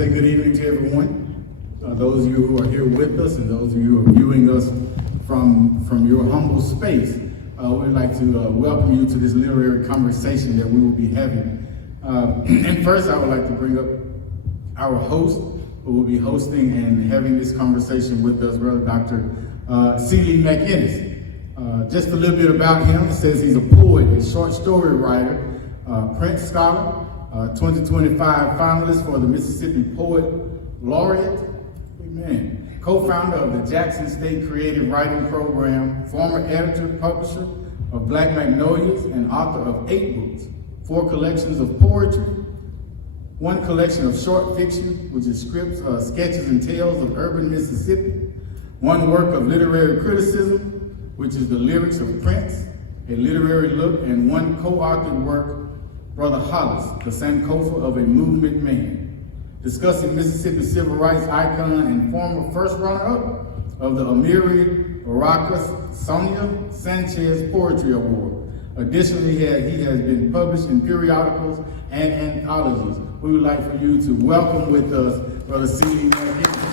say good evening to everyone. Those of you who are here with us and those of you who are viewing us from your humble space. We'd like to welcome you to this literary conversation that we will be having. And first, I would like to bring up our host, who will be hosting and having this conversation with us, Brother Dr. C Liegh McInnis. Just a little bit about him. It says he's a poet, a short story writer, Prince Scholar, 2025 finalist for the Mississippi Poet Laureate, amen. Co-founder of the Jackson State Creative Writing Program, former editor, publisher of Black Magnolias, and author of 8 books, 4 collections of poetry, 1 collection of short fiction, which is scripts, sketches and tales of urban Mississippi, 1 work of literary criticism, which is the lyrics of Prince, a literary look, and 1 co-authored work, Brother Hollis, the Sankofa of a Movement Man, discussing Mississippi civil rights icon and former first runner-up of the Amiri Baracus Sonia Sanchez Poetry Award. Additionally, he has been published in periodicals and anthologies. We would like for you to welcome with us Brother C Liegh McInnis.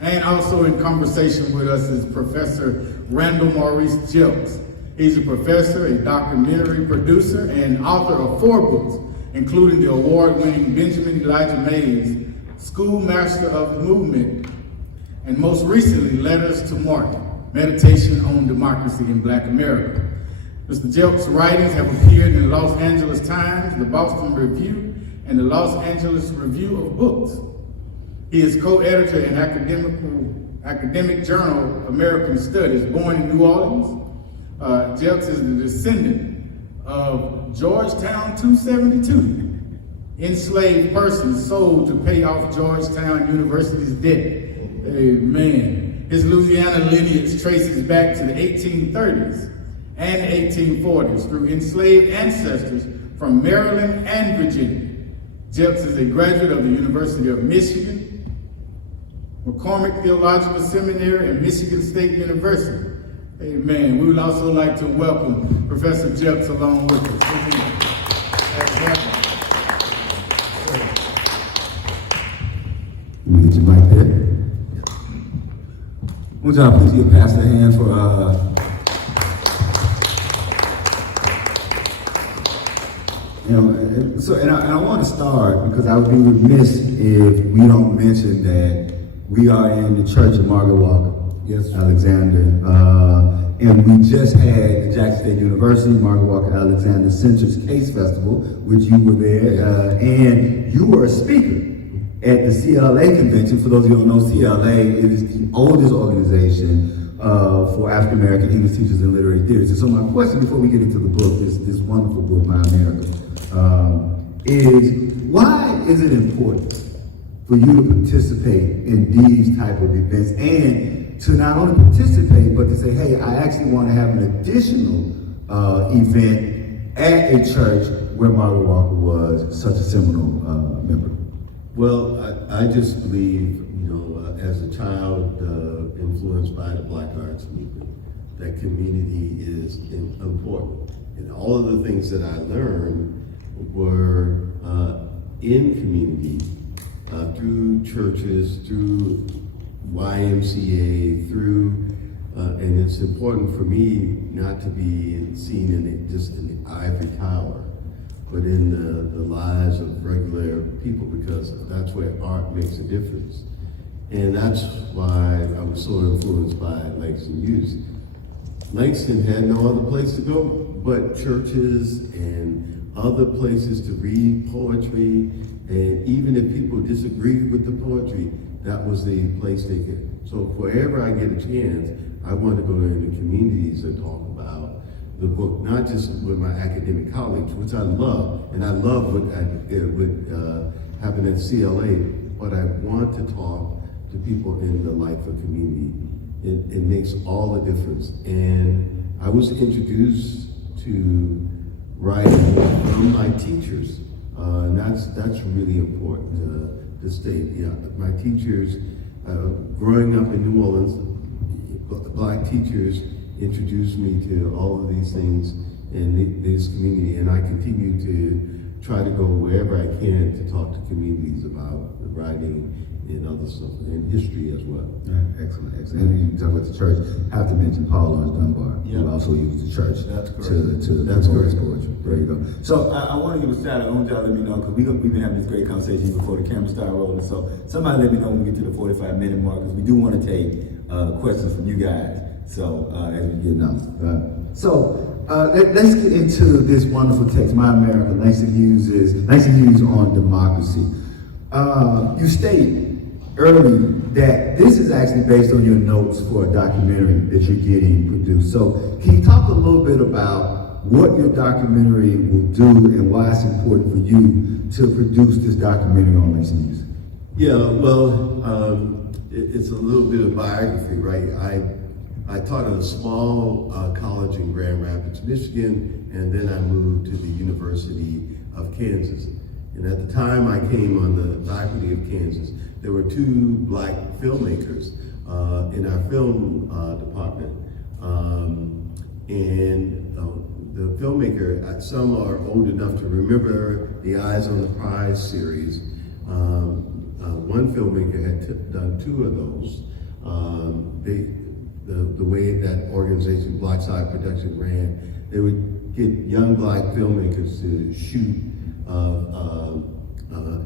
And also in conversation with us is Professor Randal Maurice Jelks. He's a professor, a documentary producer, and author of 4 books, including the award-winning Benjamin Elijah Mays, Schoolmaster of the Movement, and most recently, Letters to Martin, Meditation on Democracy in Black America. Mr. Jelks' writings have appeared in the Los Angeles Times, the Boston Review, and the Los Angeles Review of Books. He is co-editor in academic journal American Studies, born in New Orleans. Jelks is the descendant of Georgetown 272, enslaved persons sold to pay off Georgetown University's debt. Amen. His Louisiana lineage traces back to the 1830s and 1840s through enslaved ancestors from Maryland and Virginia. Jelks is a graduate of the University of Michigan, McCormick Theological Seminary, and Michigan State University. Amen. We would also like to welcome Professor Jelks along with us. Let me get your mic there. Would y'all please give Pastor a hand for and I want to start because I would be remiss if we don't mention that we are in the Church of Margaret Walker. Yes, Alexander. And we just had the Jackson State University, Margaret Walker Alexander Center's Case Festival, which you were there, and you were a speaker at the CLA convention. For those of you who don't know, CLA is the oldest organization for African American English teachers and literary theorists. And so my question before we get into the book, this wonderful book, My America, is why is it important for you to participate in these type of events and to not only participate, but to say, hey, I actually want to have an additional event at a church where Margaret Walker was such a seminal member? Well, I just believe, as a child influenced by the Black Arts Movement, that community is important. And all of the things that I learned were in community, through churches, through YMCA, and it's important for me not to be seen just in the ivory tower, but in the lives of regular people, because that's where art makes a difference. And that's why I was so influenced by Langston Hughes. Langston had no other place to go but churches and other places to read poetry, and even if people disagreed with the poetry, that was the place they could. So wherever I get a chance, I want to go into communities and talk about the book, not just with my academic colleagues, which I love, and I love what happened at CLA, but I want to talk to people in the life of community. It makes all the difference. And I was introduced to writing from my teachers, and that's really important to state. Yeah, my teachers, growing up in New Orleans, Black teachers introduced me to all of these things in this community, and I continue to try to go wherever I can to talk to communities about the writing and other stuff, and history as well. Excellent, excellent. And you talk about the church, I have to mention Paul Lawrence Dunbar, Yeah. who also used the church That's correct. to That's compose correct. poetry. There you go. So I want to give a shout out. I want y'all to let me know, because we've been having this great conversation before the camera started rolling. So somebody let me know when we get to the 45-minute mark, because we do want to take questions from you guys. So as we get done. Let's get into this wonderful text, My America, Langston Hughes on democracy. You state early that this is actually based on your notes for a documentary that you're getting produced. So can you talk a little bit about what your documentary will do and why it's important for you to produce this documentary on Langston Hughes? Yeah, well, it's a little bit of biography, right? I taught at a small college in Grand Rapids, Michigan, and then I moved to the University of Kansas. And at the time I came on the faculty of Kansas, there were two black filmmakers in our film department. The filmmaker, some are old enough to remember the Eyes on the Prize series. One filmmaker had done two of those. The way that organization, Black Side Production, ran, they would get young black filmmakers to shoot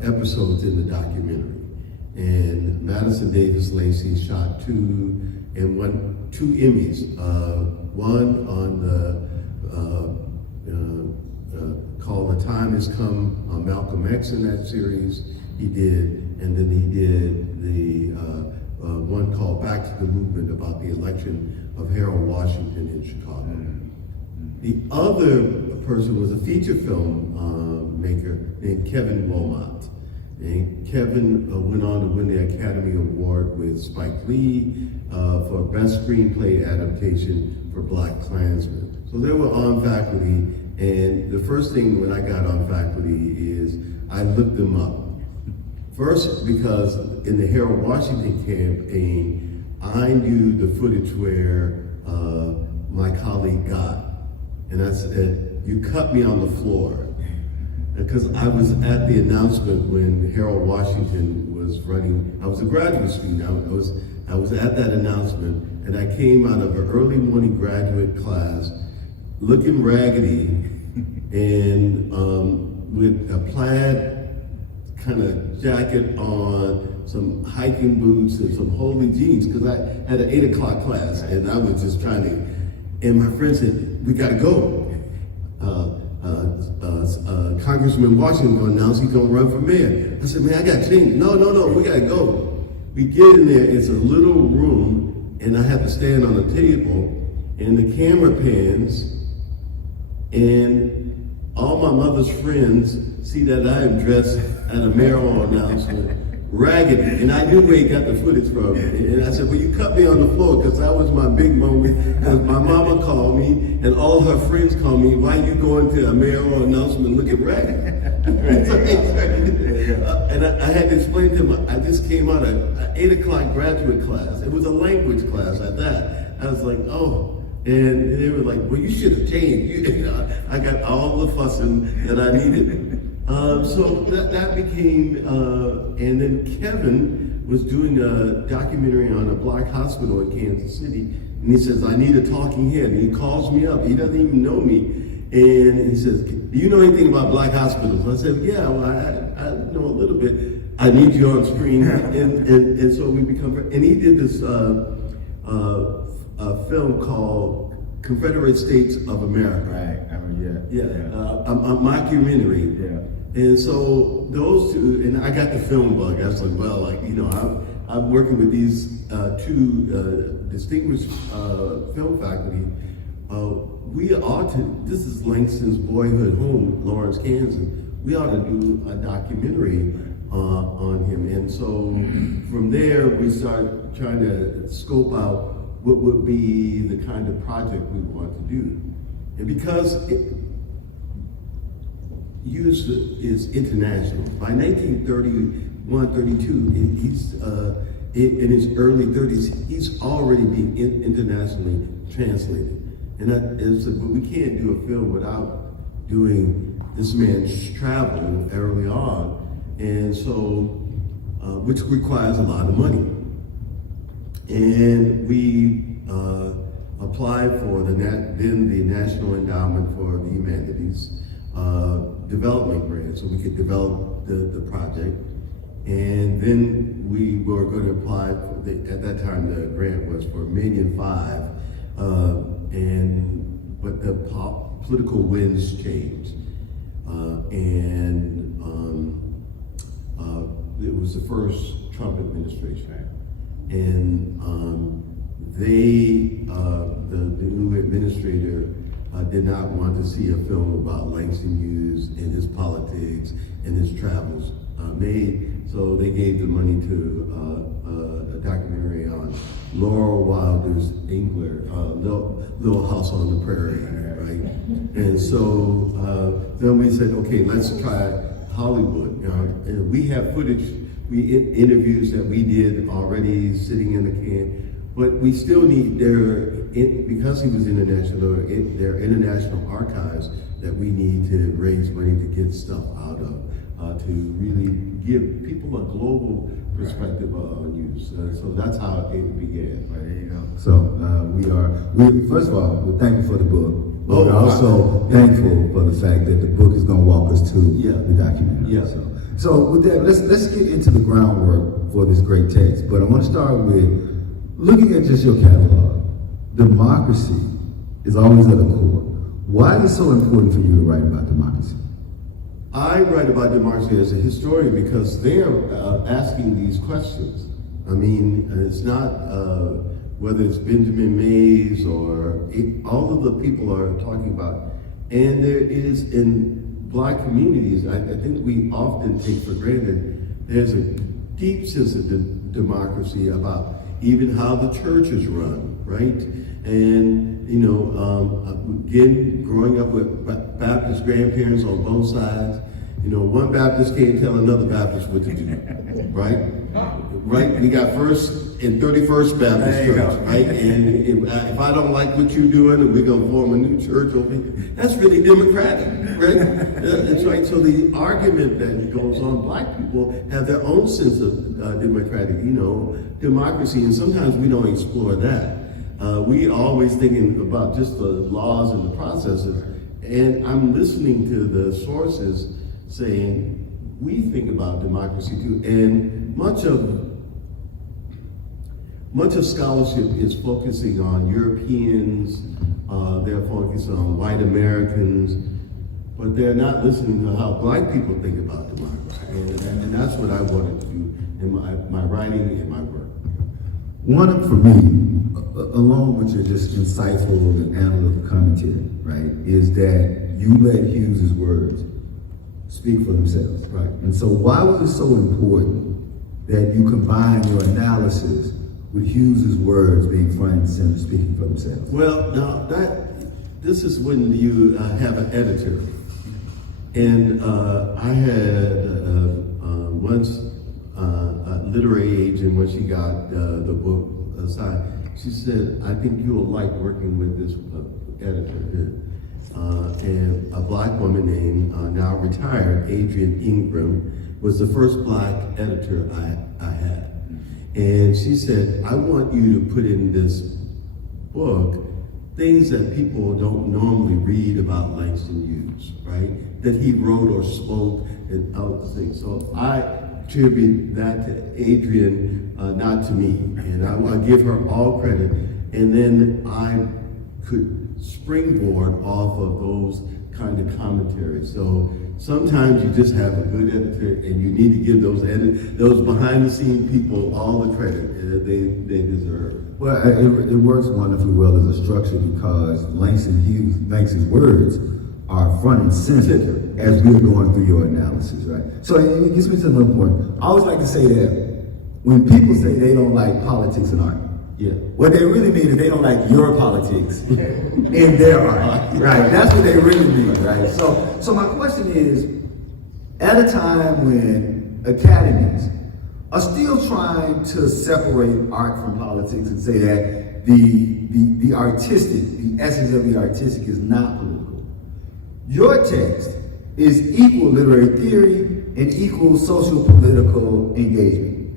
episodes in the documentary. And Madison Davis Lacey shot two and won 2 Emmys. One on the called The Time Has Come, Malcolm X in that series he did, and then he did the one called Back to the Movement about the election of Harold Washington in Chicago. The other person was a feature film maker named Kevin Wilmot. And Kevin went on to win the Academy Award with Spike Lee for Best Screenplay Adaptation for Black Klansmen. So they were on faculty, and the first thing when I got on faculty is I looked them up. First, because in the Harold Washington campaign, I knew the footage where my colleague got. And I said, you cut me on the floor. Because I was at the announcement when Harold Washington was running. I was a graduate student. I was at that announcement, and I came out of an early morning graduate class looking raggedy and with a plaid kind of jacket on, some hiking boots and some holy jeans, because I had an 8 o'clock class, and I was just trying to, and my friend said, we gotta go. Congressman Washington gonna announce he's gonna run for mayor. I said, man, I gotta change. No, we gotta go. We get in there, it's a little room, and I have to stand on a table, and the camera pans, and all my mother's friends see that I am dressed at a mayoral announcement, raggedy, and I knew where he got the footage from. And I said, well, you cut me on the floor, because that was my big moment, because my mama called me, and all her friends called me, why you going to a mayoral announcement looking raggedy? And I had to explain to him, I just came out of an 8 o'clock graduate class. It was a language class at that. I was like, oh. And they were like, well, you should have changed. I got all the fussing that I needed. So that became, and then Kevin was doing a documentary on a black hospital in Kansas City, and he says, I need a talking head, and he calls me up, he doesn't even know me, and he says, do you know anything about black hospitals? I said, yeah, well, I know a little bit, I need you on screen, and so we become friends, and he did this film called Confederate States of America. Right, I mean, yeah. A mockumentary. Yeah. And so those two, and I got the film bug. I was like, well, I'm working with these two distinguished film faculty. We ought to, this is Langston's boyhood home, Lawrence, Kansas. We ought to do a documentary on him. And so from there, we started trying to scope out what would be the kind of project we want to do. And because Hughes is international. By 1931, 32, he's in his early 30s, he's already being internationally translated. And that is, but we can't do a film without doing this man's travel early on. And so, which requires a lot of money. And we applied for the National Endowment for the Humanities development grant, so we could develop the project. And then we were going to apply for at that time the grant was for $1.5 million, but the political winds changed, it was the first Trump administration, and the new administrator did not want to see a film about Langston Hughes and his politics and his travels made, so they gave the money to a documentary on Laura Wilder's Engler, Little House on the Prairie, right? And so then we said, okay, let's try Hollywood. And we have footage, interviews that we did already sitting in the can, but we still need because he was international, there are international archives that we need to raise money to get stuff out of, to really give people a global perspective on use. So that's how it began. There you go. So first of all, we're thankful for the book. But we're also thankful for the fact that the book is going to walk us to the documentary. Yeah. So with that, let's get into the groundwork for this great text. But I want to start with looking at just your catalog. Democracy is always at the core. Why is it so important for you to write about democracy? I write about democracy as a historian because they are asking these questions. I mean, it's not whether it's Benjamin Mays or all of the people are talking about. And there is in Black communities, I think we often take for granted, there's a deep sense of democracy about even how the church is run, right? And, again, growing up with Baptist grandparents on both sides, one Baptist can't tell another Baptist what to do, right? Right? We got First and 31st Baptist Church, right? And if I don't like what you're doing, and we're going to form a new church over here, that's really democratic, right? That's right. So the argument that goes on, Black people have their own sense of democratic, democracy, and sometimes we don't explore that. We always thinking about just the laws and the processes, and I'm listening to the sources saying, we think about democracy too, and much of scholarship is focusing on Europeans, they're focusing on white Americans, but they're not listening to how Black people think about democracy, and that's what I wanted to do in my writing and my work. One, for me, along with your just insightful and analytical commentary, right, is that you let Hughes's words speak for themselves. Right. And so why was it so important that you combine your analysis with Hughes's words being front and center, speaking for themselves? Well, now this is when you have an editor. And I had once a literary agent, when she got the book assigned, she said, I think you'll like working with this editor. And a Black woman named, now retired, Adrienne Ingram, was the first Black editor I had. And she said, I want you to put in this book things that people don't normally read about Langston Hughes, right? That he wrote or spoke and other things. So I attribute that to Adrienne, not to me. And I give her all credit. And then I could springboard off of those kind of commentaries. So sometimes you just have a good editor, and you need to give those behind-the-scenes people all the credit that they deserve. Well, it works wonderfully well as a structure because Langston's words are front and center as we're going through your analysis, right? So it gets me to another point. I always like to say that when people say they don't like politics and art, what they really mean is they don't like your politics in their art, right? That's what they really mean, right? So my question is, at a time when academies are still trying to separate art from politics and say that the artistic, the essence of the artistic is not political. Your text is equal literary theory and equal social political engagement.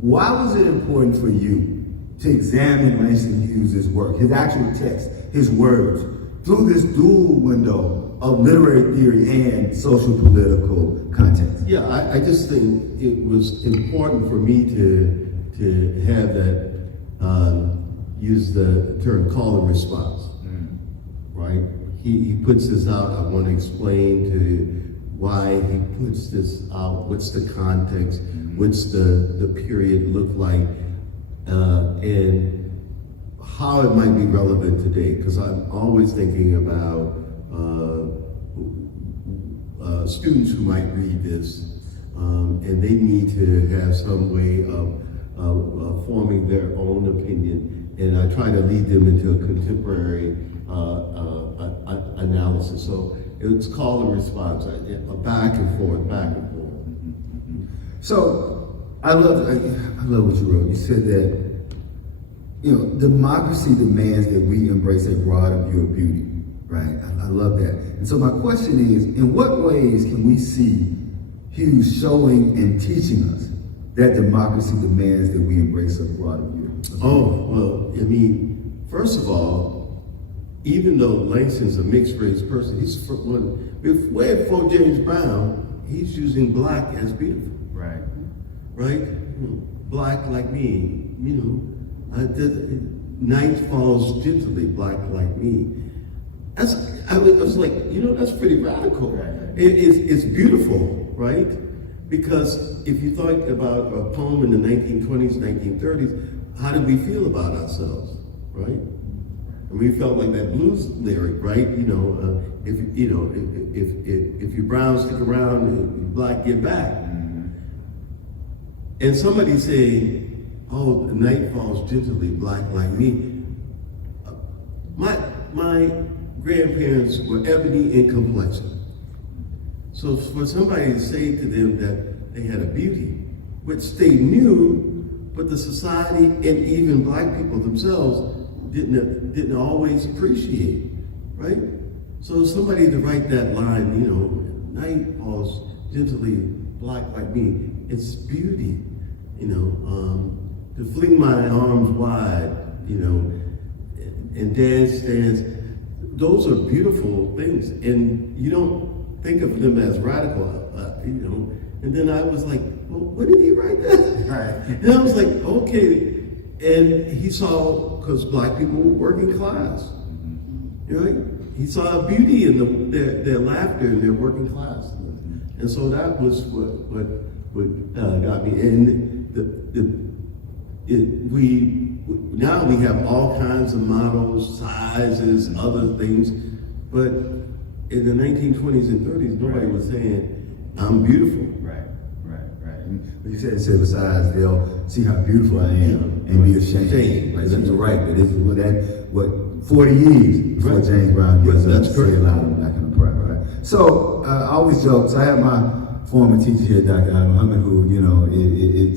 Why was it important for you to examine Langston Hughes' work, his actual text, his words, through this dual window of literary theory and social political context? Yeah, I just think it was important for me to have that, use the term call and response, right? He puts this out, I want to explain to why he puts this out, what's the context, what's the period look like, and how it might be relevant today, because I'm always thinking about students who might read this, and they need to have some way of forming their own opinion, and I try to lead them into a contemporary analysis. So it's call and response, a back and forth, back and forth. So I love what you wrote. You said that, you know, democracy demands that we embrace a broader view of beauty, right? I love that. And so my question is, in what ways can we see Hughes showing and teaching us that democracy demands that we embrace a broader view of beauty? Oh, well, I mean, first of all, even though Langston's a mixed race person, way before James Brown, he's using black as beautiful. Right. Right? You know, black like me, you know, night falls gently, black like me. I was like, you know, that's pretty radical. Right. It's beautiful, right? Because if you thought about a poem in the 1920s, 1930s, how did we feel about ourselves, right? And we felt like that blues lyric, right? You know, if you brown, stick around, and you black, get back. And somebody saying, "Oh, the night falls gently, black like me." My grandparents were ebony in complexion. So for somebody to say to them that they had a beauty, which they knew, but the society and even black people themselves didn't always appreciate, right? So somebody to write that line, you know, night falls gently, black like me, it's beauty, you know, to fling my arms wide, you know, and dance, those are beautiful things, and you don't think of them as radical, you know. And then I was like, well, when did he write that? Right. And I was like, okay. And he saw, because black people were working class, right? He saw a beauty in their laughter and their working class. And so that was what got me. And now we have all kinds of models, sizes, other things, but in the 1920s and 30s, nobody was saying, I'm beautiful. Right. When you said besides, they'll see how beautiful I am and be ashamed. Right? So you're right, but this is 40 years before James Brown gets up to say aloud and back in the prep, right? So I always joke. So I have my former teacher here, Dr. Muhammad, who, you know,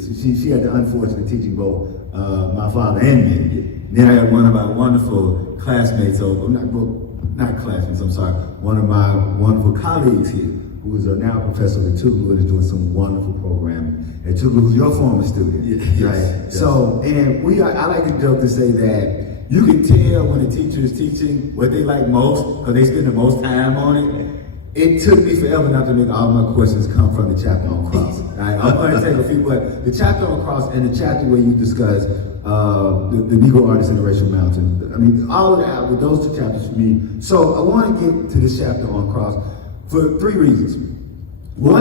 she had the unfortunate teaching both my father and me. Then I had one of my wonderful classmates, not classmates, I'm sorry, one of my wonderful colleagues here, who is now a professor at Tougaloo and is doing some wonderful programming at Tougaloo, who's your former student, right? Yes. So, and I like to joke to say that you can tell when a teacher is teaching what they like most, because they spend the most time on it. It took me forever not to make all my questions come from the chapter on cross. Right? I'm going to take a few, but the chapter on cross and the chapter where you discuss the Negro artist in the racial mountain. I mean, all of that, with those two chapters for me. So I want to get to this chapter on cross for three reasons. You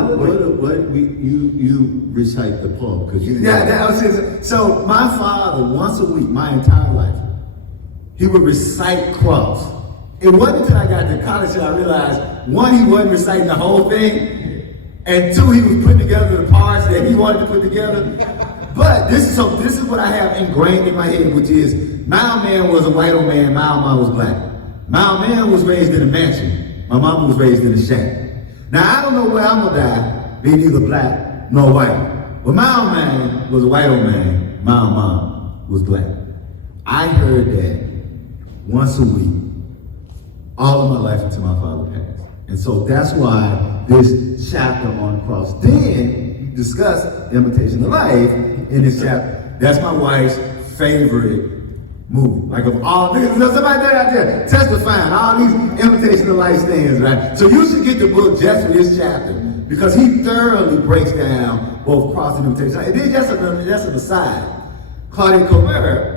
recite the poem because you. Yeah, that was his. So my father, once a week, my entire life, he would recite cross. It wasn't until I got to college that I realized, one, he wasn't reciting the whole thing, and two, he was putting together the parts that he wanted to put together. But this is what I have ingrained in my head, which is, my old man was a white old man, my old mom was black. My old man was raised in a mansion, my mom was raised in a shack. Now I don't know where I'm gonna die, being neither black nor white. But my old man was a white old man, my old mom was black. I heard that once a week, all of my life until my father passed. And so that's why this chapter on the cross. Then you discuss imitation of life in this chapter. That's my wife's favorite movie. Like of all niggas, there's somebody out there testifying all these imitation of life stands, right? So you should get the book just for this chapter because he thoroughly breaks down both cross and imitation. And then just an aside, Claudette Colbert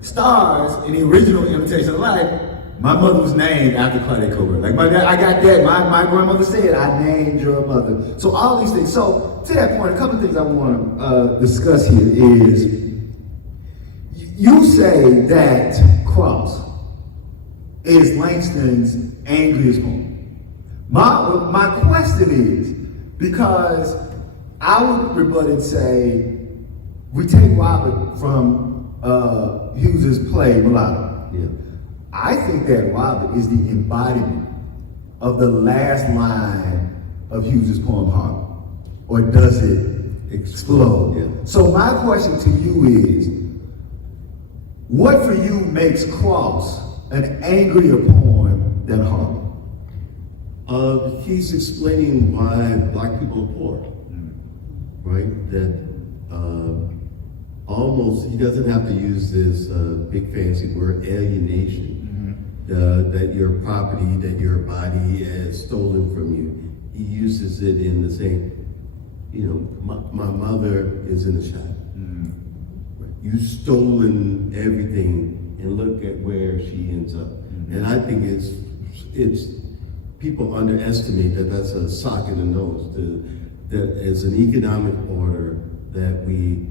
stars in the original Imitation of Life. My mother was named after Claudette Colbert. Like my dad, I got that. My grandmother said, I named your mother. So all these things. So to that point, a couple of things I want to discuss here is, you say that cross is Langston's angriest poem. My question is, because I would rebut and say, we take Robert from Hughes's play Mulatto. Yeah. I think that Robert is the embodiment of the last line of Hughes's poem Harlem. Or does it explode? Yeah. So my question to you is, what for you makes Cross an angrier poem than Harlem? He's explaining why black people are poor, right? That almost, he doesn't have to use this big fancy word, alienation, that your property, that your body is stolen from you. He uses it in the same, my mother is in the shop. You've stolen everything, and look at where she ends up. And I think it's people underestimate that that's a sock in the nose. That as an economic order that we,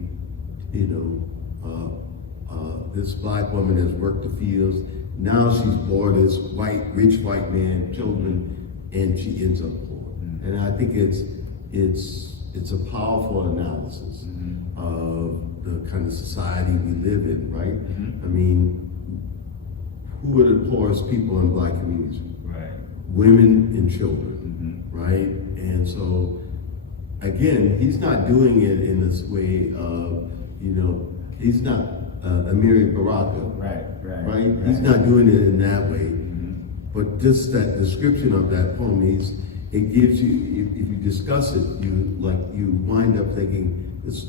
this black woman has worked the fields. Now she's born as rich white man, children, and she ends up poor. And I think it's a powerful analysis of the kind of society we live in, right? I mean, who are the poorest people in black communities? Right. Women and children, right? And so, again, he's not doing it in this way of, he's not Amiri Baraka, right? He's not doing it in that way. But just that description of that poem, it gives you, if you discuss it, you wind up thinking, this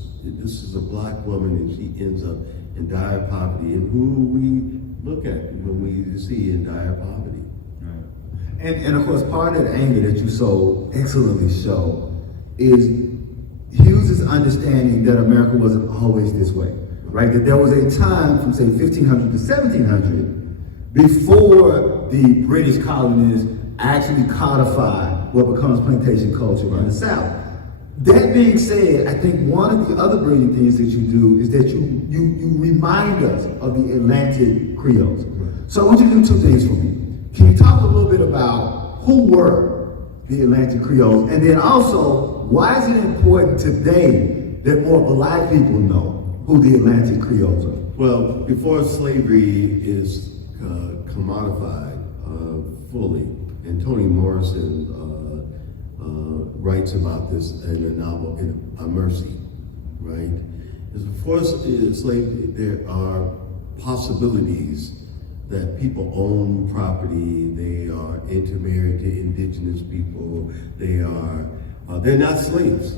is a black woman and she ends up in dire poverty. And who we look at when we see in dire poverty. Right. And of course, part of the anger that you so excellently show is Hughes's understanding that America wasn't always this way, right? That there was a time from say 1500 to 1700 before the British colonists actually codified what becomes plantation culture in the South. That being said, I think one of the other brilliant things that you do is that you remind us of the Atlantic Creoles. So I want you to do two things for me. Can you talk a little bit about who were the Atlantic Creoles, and then also, why is it important today that more black people know who the Atlantic Creoles are? Well, before slavery is commodified fully, and Toni Morrison writes about this in a novel, in Mercy, right? Because before slavery, there are possibilities that people own property, they are intermarried to indigenous people, they're not slaves,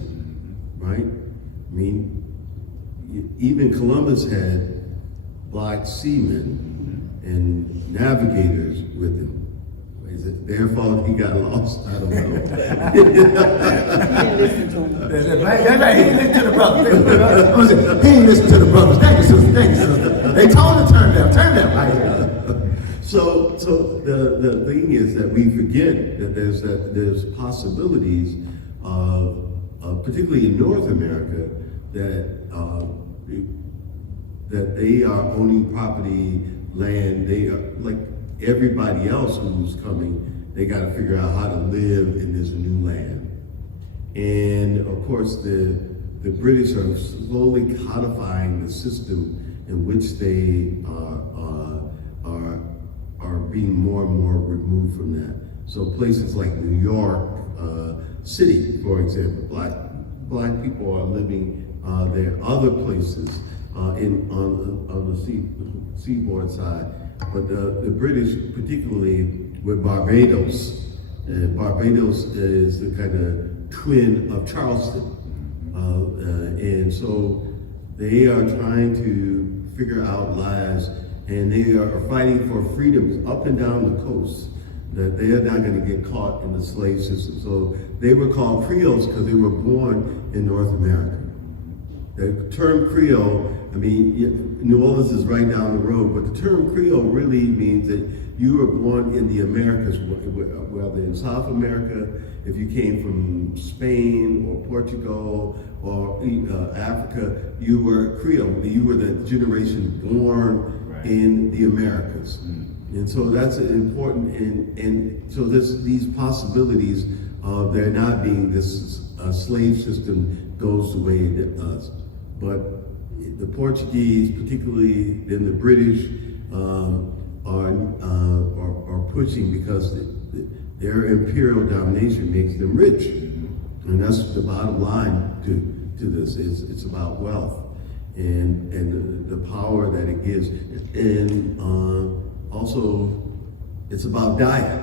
right? I mean, even Columbus had black seamen and navigators with him. Is it their fault he got lost? I don't know. He didn't listen to the brothers. He didn't listen to the brothers. Thank you, sister. They told him to turn down. Right? So the thing is that we forget that there's possibilities particularly in North America, that they are owning property, land. They are like everybody else who's coming. They got to figure out how to live in this new land. And of course, the British are slowly codifying the system in which they are being more and more removed from that. So places like New York City, for example, black people are living there. Other places, on the seaboard side. But the British, particularly with Barbados, Barbados is the kind of twin of Charleston. And so they are trying to figure out lives, and they are fighting for freedoms up and down the coast, that they are not going to get caught in the slave system. So they were called Creoles because they were born in North America. The term Creole, I mean, New Orleans is right down the road, but the term Creole really means that you were born in the Americas, whether in South America, if you came from Spain or Portugal or Africa, you were Creole. You were the generation born in the Americas. And so that's important, and so these possibilities of there not being this slave system goes the way it does. But the Portuguese, particularly then the British, are pushing because their imperial domination makes them rich, and that's the bottom line to this. It's about wealth and the power that it gives, and also it's about diet.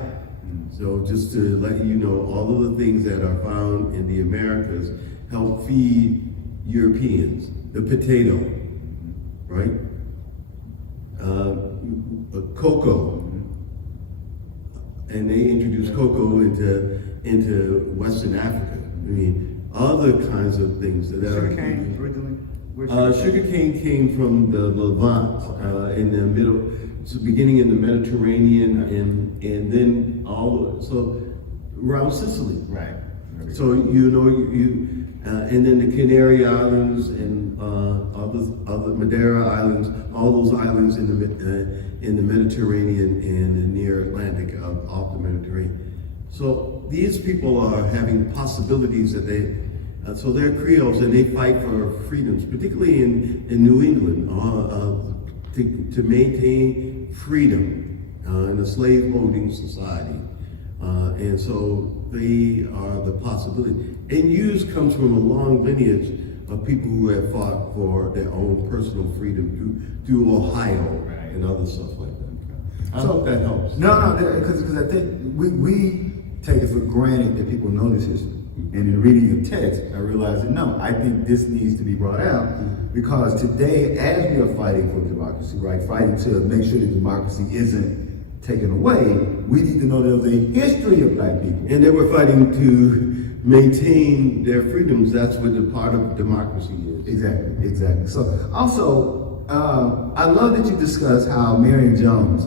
So just to let you know, all of the things that are found in the Americas help feed Europeans. The potato, right? Cocoa, and they introduced cocoa into Western Africa. I mean, other kinds of things that are. Sugarcane originally? Sugarcane came from the Levant, in the middle, so beginning in the Mediterranean, and then so around Sicily. Right. So and then the Canary Islands and other Madeira Islands, all those islands in the Mediterranean and the near Atlantic, off the Mediterranean. So these people are having possibilities that so they're Creoles, and they fight for freedoms, particularly in New England, to maintain freedom in a slave-holding society. And so they are the possibility. And Hughes comes from a long lineage of people who have fought for their own personal freedom through Ohio and other stuff like that. I hope that helps. No, because I think we take it for granted that people know this history. And in reading your text, I realized that no, I think this needs to be brought out, because today, as we are fighting for democracy, right, fighting to make sure that democracy isn't taken away, we need to know there's a history of black people. And they were fighting to maintain their freedoms. That's what the part of democracy is. Exactly. So also, I love that you discuss how Marion Jones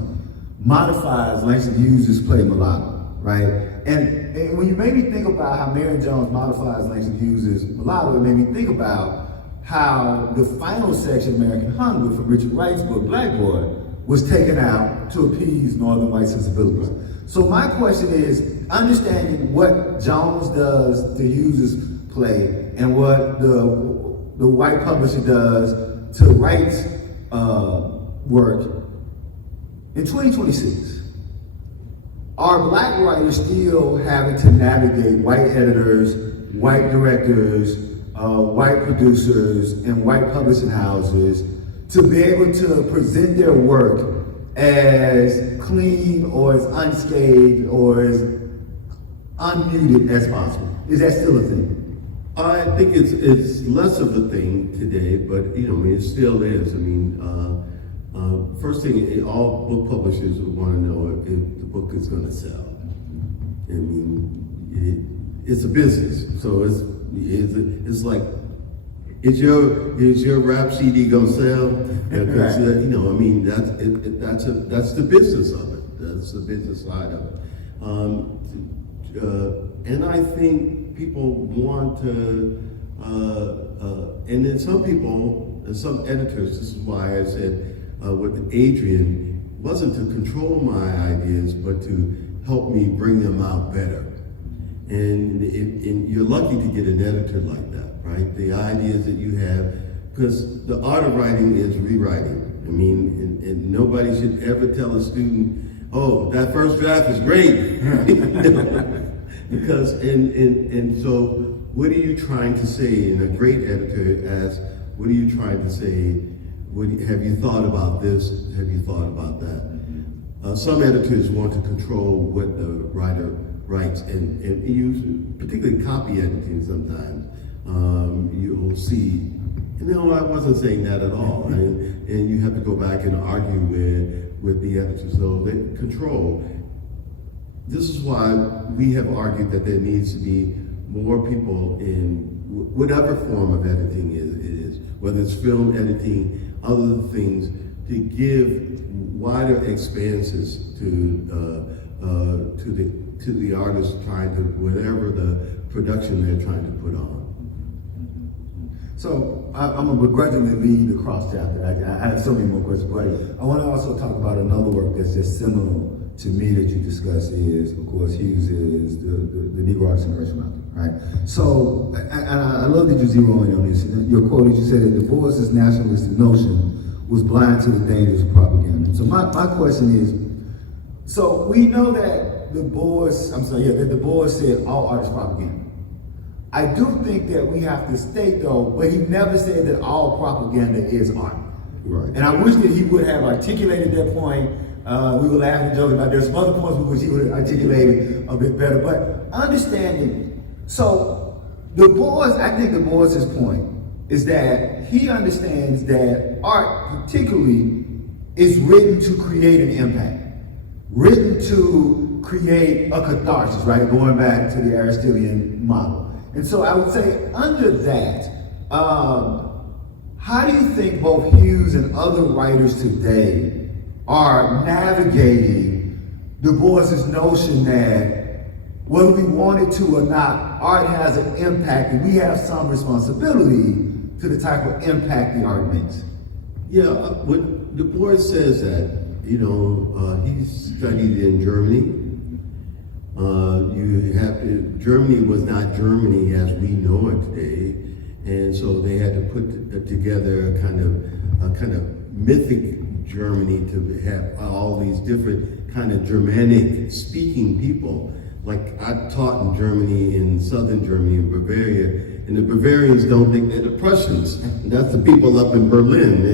modifies Langston Hughes' play Mulatto, right? And when you made me think about how Marion Jones modifies Langston Hughes' Mulatto, it made me think about how the final section, American Hunger, from Richard Wright's book, Black Boy, was taken out to appease Northern white sensibilities. So my question is, understanding what Jones does to Hughes' play and what the white publisher does to Wright's work, in 2026, are black writers still having to navigate white editors, white directors, white producers, and white publishing houses to be able to present their work as clean or as unscathed or as unmuted as possible? Is that still a thing? I think it's less of a thing today, but it still is. First thing, all book publishers would want to know if the book is going to sell. It's a business, so it's like, is your rap CD gonna sell? Because that's the business of it. That's the business side of it. And I think people want to, and then some people, and some editors. This is why I said with Adrian, wasn't to control my ideas, but to help me bring them out better. And you're lucky to get an editor like that, right? The ideas that you have, because the art of writing is rewriting. And nobody should ever tell a student, oh, that first draft is great. Because, and so what are you trying to say? And a great editor asks, what are you trying to say have you thought about this? Have you thought about that? Some editors want to control what the writer writes, and use particularly copy editing sometimes. You'll see, no, I wasn't saying that at all. And you have to go back and argue with the editors. So they control. This is why we have argued that there needs to be more people in whatever form of editing it is, whether it's film editing, other things, to give wider expanses to the artists trying to, whatever the production they're trying to put on. So I'm going to begrudgingly lead the cross chapter. I have so many more questions, but I want to also talk about another work that's just seminal to me that you discuss is, of course, Hughes is the Negro Artist in Racial Mountain, right? So, and I love that you zero in on this. Your quote is, you said that Du Bois's nationalistic notion was blind to the dangers of propaganda. So my question is, so we know that Du Bois said all art is propaganda. I do think that we have to state though, but he never said that all propaganda is art. Right. And I wish that he would have articulated that point. We were laughing and joking about there's some other points which he would have articulated a bit better, but understanding. So Du Bois, I think Du Bois's point is that he understands that art particularly is written to create an impact, written to create a catharsis, right? Going back to the Aristotelian model. And so I would say under that, how do you think both Hughes and other writers today are navigating Du Bois's notion that whether we want it to or not, art has an impact and we have some responsibility to the type of impact the art makes? Yeah, when Du Bois says that, he studied in Germany. Germany was not Germany as we know it today, and so they had to put together a kind of mythic Germany to have all these different kind of Germanic speaking people. Like I taught in Germany, in southern Germany, in Bavaria, and the Bavarians don't think they're the Prussians. And that's the people up in Berlin.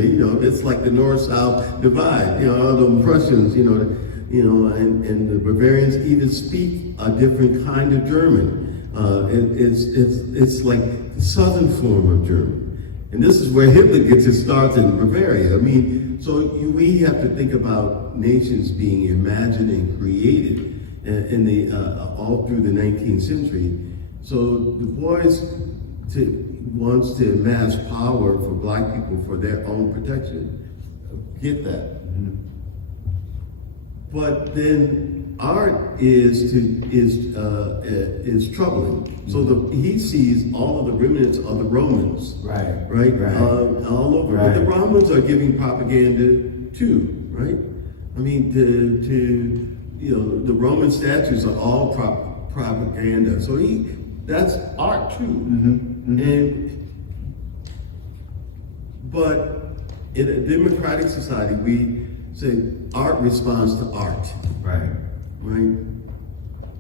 It's like the North-South divide. The Prussians, and the Bavarians even speak a different kind of German. It's like the southern form of German. And this is where Hitler gets his start in Bavaria. So we have to think about nations being imagined and created all through the 19th century. So Du Bois wants to amass power for black people for their own protection. Get that. Mm-hmm. But then art is troubling. So he sees all of the remnants of the Romans, right, all over. Right. But the Romans are giving propaganda too, right? The Roman statues are all propaganda. So that's art too. Mm-hmm. Mm-hmm. But in a democratic society, we say art responds to art. Right.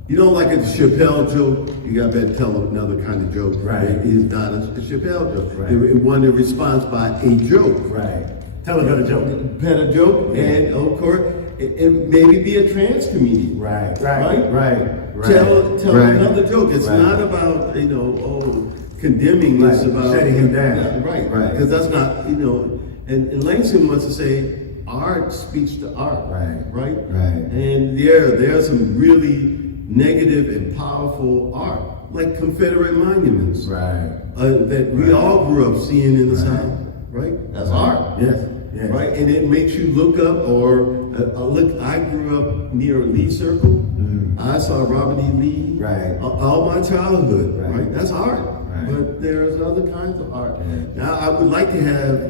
You don't like a Chappelle joke, you got to tell another kind of joke. Right. It's not a Chappelle joke. Right. One that responds by a joke. Right. Tell a better joke. Better joke, yeah. And of course, and maybe be a trans comedian. Right. Tell another joke. It's not about, condemning. Right. It's about shutting him down. Yeah, right. Because that's not, and Langston wants to say, art speaks to art, right? And there are some really negative and powerful art, like Confederate monuments, that we all grew up seeing in the South, right? That's art, yes, right? And it makes you look up I grew up near Lee Circle. Mm. I saw Robert E. Lee, all my childhood, right? That's art. But there's other kinds of art. Now, I would like to have,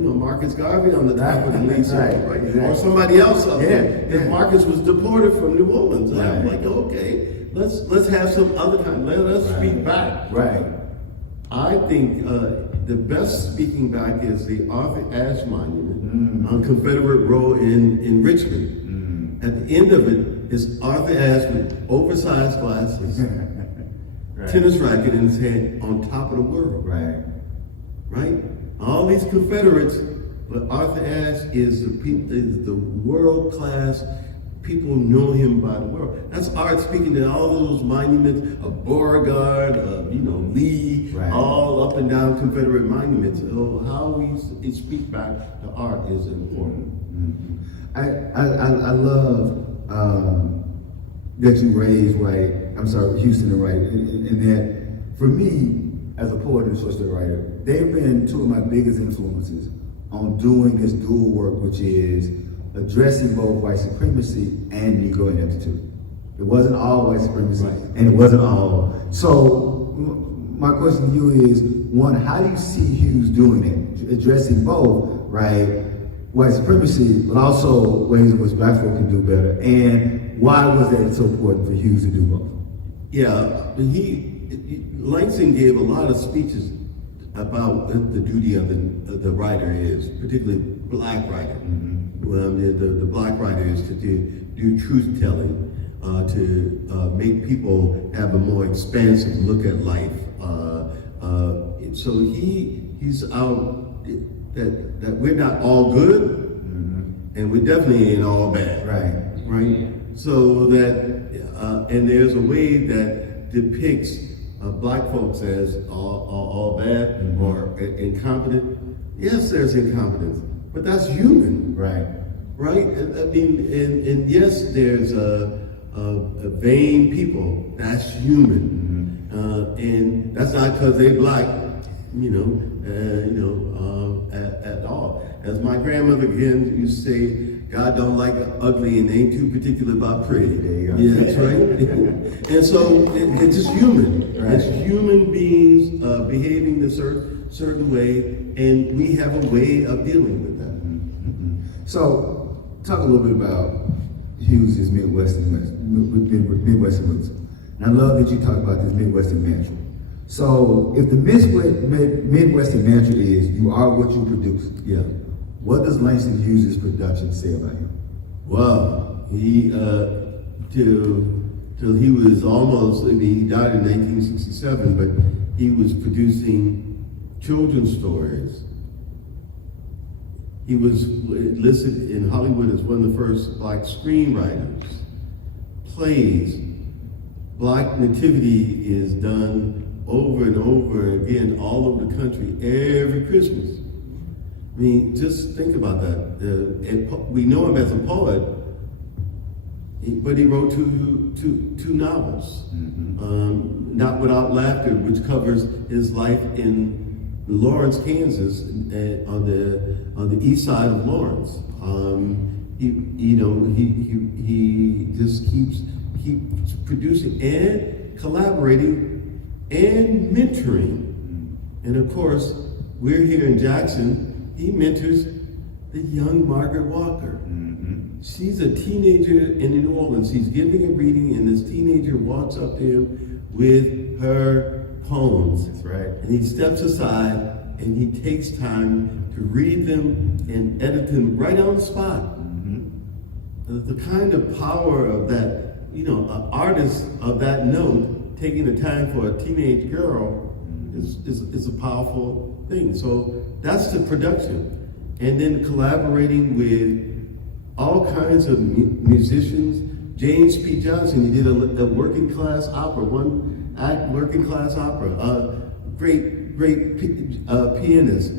Marcus Garvey on the top of the list, right? Exactly. Or somebody else up there. Because Marcus was deported from New Orleans. And I'm like, okay, let's have some other kind. Let's speak back. Right. I think the best speaking back is the Arthur Ashe Monument on Confederate Road in Richmond. At the end of it is Arthur Ashe with oversized glasses. Tennis racket in his hand on top of the world. Right? all these Confederates, but Arthur Ashe is the world-class. People know him by the world. That's art speaking to all those monuments of Beauregard, of Lee, Right. all up and down Confederate monuments. So how we speak back to art is important. I love that you raised Houston and Wright, and that for me, as a poet and short story writer, they've been two of my biggest influences on doing this dual work, which is addressing both white supremacy and Negro ineptitude. It wasn't all white supremacy, Right. and it wasn't all. So my question to you is, one, how do you see Hughes doing it, addressing both, right, white supremacy, but also ways in which black folk can do better, and why was that so important for Hughes to do both? Yeah, Langston gave a lot of speeches about what the duty of the writer is, particularly black writer. Well, the black writer is to do truth telling, to make people have a more expansive look at life. So he's out that we're not all good, and we definitely ain't all bad. Right. So that and there's a way that depicts black folks as all bad or incompetent. Yes, there's incompetence, but that's human. Right. I mean, and yes, there's a vain people. That's human, and that's not because they're black, at all. As my grandmother again used to say, God don't like ugly and ain't too particular about pretty. There you go. Yeah, that's right. And so it's just human. Right. It's human beings behaving a certain way, and we have a way of dealing with that. So, talk a little bit about Hughes' Midwestern roots. And I love that you talk about this Midwestern mantra. So, if the Midwestern mantra is, you are what you produce, Yeah. what does Langston Hughes' production say about him? Well, he till he was almost, he died in 1967, but he was producing children's stories. He was listed in Hollywood as one of the first black screenwriters. Plays. Black nativity is done over and over again all over the country every Christmas. I mean, just think about that. And we know him as a poet, but he wrote two novels. Not Without Laughter, which covers his life in Lawrence, Kansas, on the east side of Lawrence. He just keeps producing and collaborating and mentoring. And of course, we're here in Jackson. He mentors the young Margaret Walker. She's a teenager in New Orleans. He's giving a reading, and this teenager walks up to him with her poems. That's right. And he steps aside and he takes time to read them and edit them right on the spot. The kind of power of that, an artist of that note taking the time for a teenage girl is a powerful thing. So that's the production. And then collaborating with all kinds of musicians. James P. Johnson, he did a working class opera, one act working class opera. Great pianist.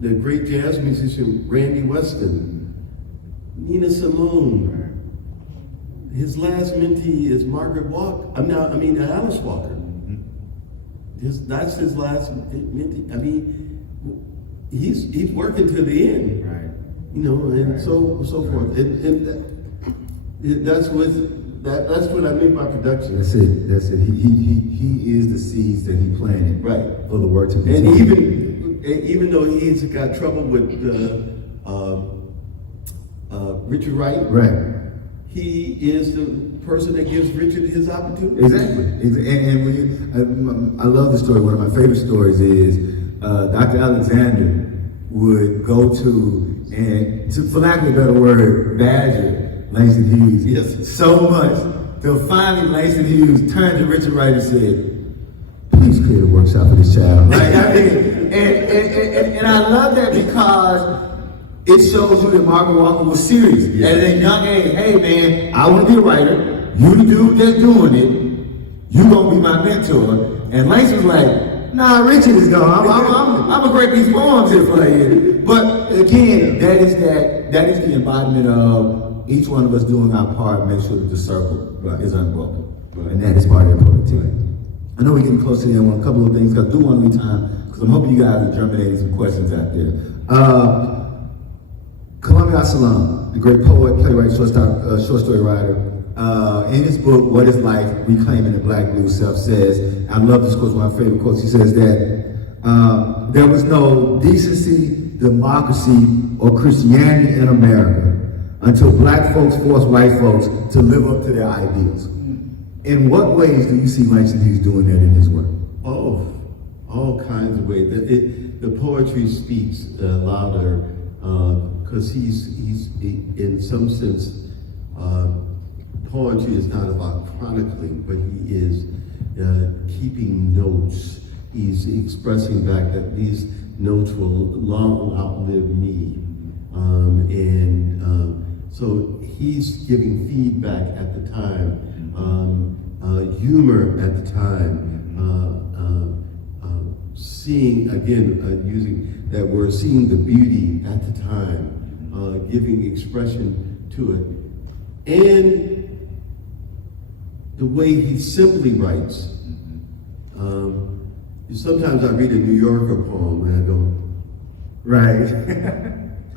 The great jazz musician Randy Weston, Nina Simone. His last mentee is Margaret Walker. Alice Walker. That's his last mentee. I mean, he's working to the end. Right. And Right. so forth. And that's what I mean by production. That's it. He is the seeds that he planted. Right. For the work to And continue. even though he's got trouble with Richard Wright, Right. he is the person that gives Richard his opportunity. Exactly. And when I love the story. One of my favorite stories is Dr. Alexander would go for lack of a better word, badger Langston Hughes. Yes. So much till finally Langston Hughes turned to Richard Wright and said, "Please create a workshop for this child. Like, I mean, and I love that because it shows you that Margaret Walker was serious. Yeah. At a young age, hey man, I want to be a writer. You the dude that's doing it. You gonna be my mentor. And Langston's like, nah, Richard is gone. I'm gonna break these poems here for you. But again, that is the embodiment of each one of us doing our part, make sure that the circle is unbroken. Right. And that is part of the productivity. I know we're getting close to the end on a couple of things, because I do want to leave time, because I'm hoping you guys are germinating some questions out there. Columbia Salam, the great poet, playwright, short story writer, in his book, What is Life? Reclaiming the Black Blue Self, says, I love this quote, one of my favorite quotes, he says that there was no decency, democracy, or Christianity in America until black folks forced white folks to live up to their ideals. In what ways do you see Langston Hughes doing that in his work? Oh, all kinds of ways. The poetry speaks louder because he's in some sense, poetry is not about chronicling, but he is keeping notes. He's expressing back that these notes will long outlive me. So he's giving feedback at the time, humor at the time, seeing, again, using that word, seeing the beauty at the time, giving expression to it. And the way he simply writes. Sometimes I read a New Yorker poem and I go, right.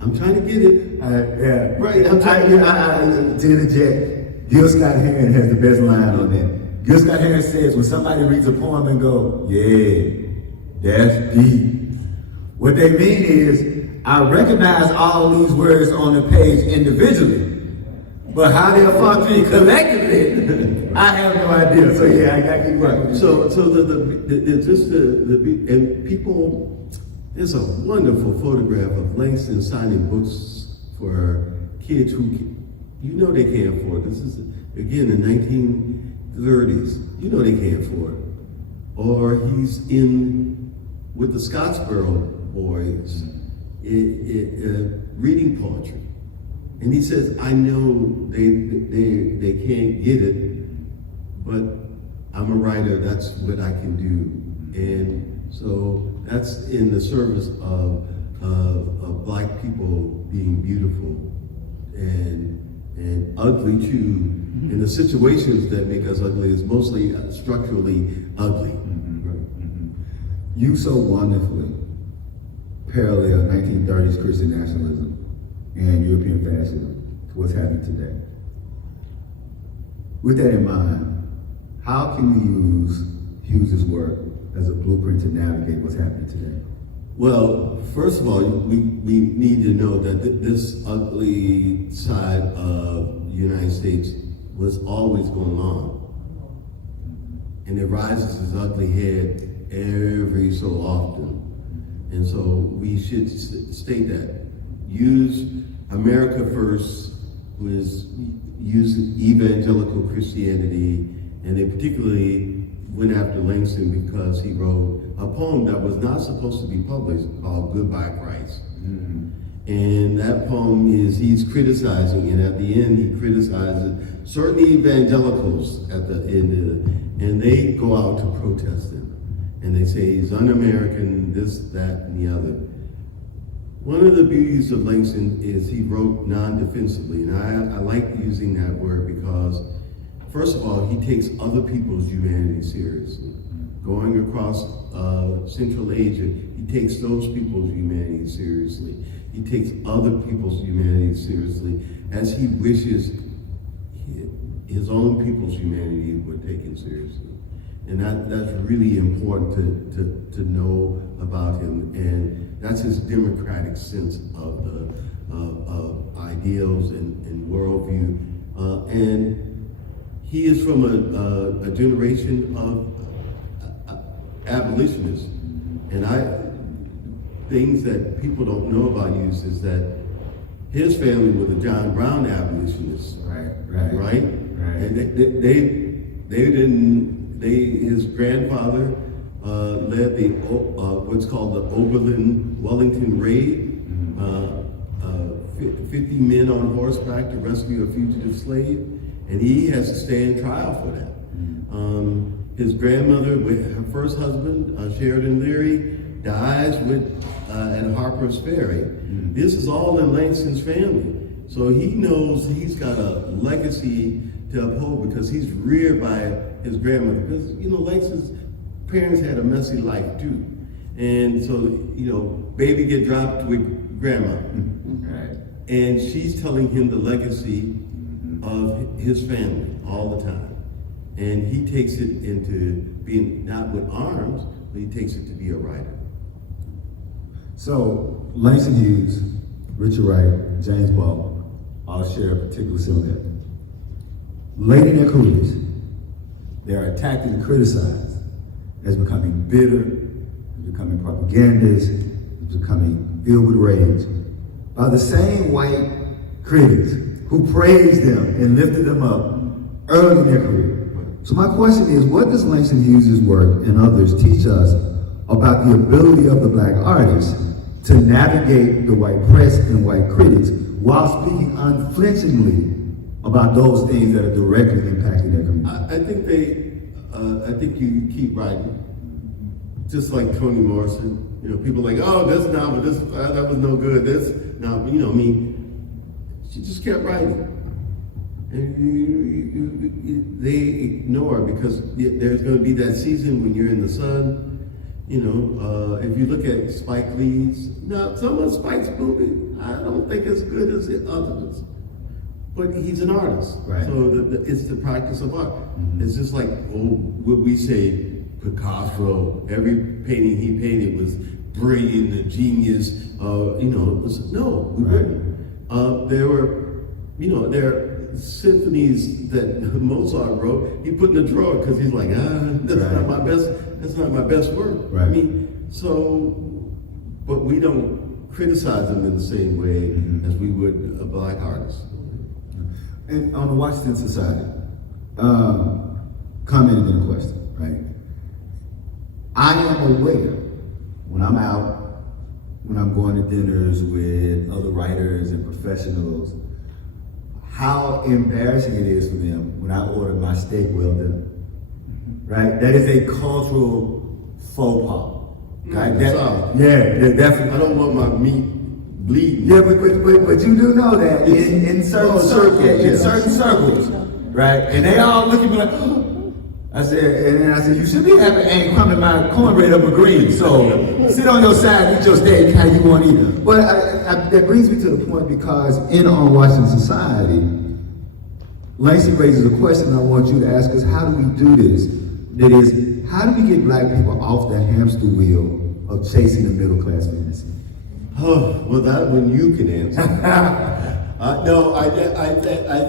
I'm trying to get it. Yeah. Right. To interject, Gil Scott-Heron has the best line on that. Gil Scott-Heron says, when somebody reads a poem and go, yeah, that's deep. What they mean is, I recognize all these words on the page individually, but how they're functioning collectively, I have no idea. So yeah, I got to keep working. So and people. There's a wonderful photograph of Langston signing books for kids who, you know, they can't afford. This is, again, the 1930s. You know they can't afford. Or he's in with the Scottsboro boys reading poetry. And he says, I know they can't get it, but I'm a writer, that's what I can do. And so that's in the service of black people being beautiful and ugly too. And the situations that make us ugly is mostly structurally ugly. You so wonderfully parallel 1930s Christian nationalism and European fascism to what's happening today. With that in mind, how can we use Hughes's work as a blueprint to navigate what's happening today? Well, first of all, we need to know that this ugly side of the United States was always going on. And it rises its ugly head every so often. And so we should state that. Use America First was using evangelical Christianity, and they particularly went after Langston because he wrote a poem that was not supposed to be published called Goodbye Christ. And that poem is, he's criticizing, and at the end he criticizes certain evangelicals at the end of it, and they go out to protest him. And they say he's un-American, this, that, and the other. One of the beauties of Langston is he wrote non-defensively, and I like using that word because, first of all, he takes other people's humanity seriously. Going across Central Asia, he takes those people's humanity seriously. He takes other people's humanity seriously as he wishes his own people's humanity were taken seriously. And that's really important to know about him. And that's his democratic sense of ideals and worldview. And he is from a generation of abolitionists. And things that people don't know about Hughes is that his family were the John Brown abolitionists. Right? And his grandfather led the what's called the Wellington Raid. 50 men on horseback to rescue a fugitive slave, and he has to stand trial for that. His grandmother, with her first husband, Sheridan Leary, dies at Harper's Ferry. This is all in Langston's family. So he knows he's got a legacy to uphold because he's reared by his grandmother. Because, Langston's parents had a messy life too. And so, baby get dropped with grandma. Right. And she's telling him the legacy of his family all the time. And he takes it into being not with arms, but he takes it to be a writer. So, Langston Hughes, Richard Wright, James Baldwin, all share a particular similarity. Late in their careers, they are attacked and criticized as becoming bitter, as becoming propagandists, as becoming filled with rage by the same white critics who praised them and lifted them up early in their career. So my question is, what does Langston Hughes' work and others teach us about the ability of the black artist to navigate the white press and white critics while speaking unflinchingly about those things that are directly impacting their community? I think you keep writing, just like Toni Morrison. People are like, oh, this novel, that was no good. This novel, she just kept writing. And they ignore because there's going to be that season when you're in the sun. If you look at Spike Lee's, some of Spike's movie, I don't think as good as the others. But he's an artist, right. So it's the practice of art. It's just like what we say, Picasso. Every painting he painted was brilliant, a genius. No, we weren't. There were symphonies that Mozart wrote. He put in the drawer because he's like, that's not my best. That's not my best work. Right. But we don't criticize them in the same way as we would a black artist. And on the Washington Society, commenting on a question, right? I am aware when I'm out, when I'm going to dinners with other writers and professionals, how embarrassing it is for them when I order my steak well done. Right? That is a cultural faux pas. Right? Definitely. I don't want my meat bleeding. Yeah, but you do know that in certain circles, right? And they all look at me like, oh. I said, you should be happy ain't coming my cornbread up a green. So sit on your side, eat your steak how you want to eat it. But that brings me to the point because in On Washington Society, Langston raises a question I want you to ask us: how do we do this? That is, how do we get black people off the hamster wheel of chasing the middle class fantasy? Oh, well, that one you can answer. No, I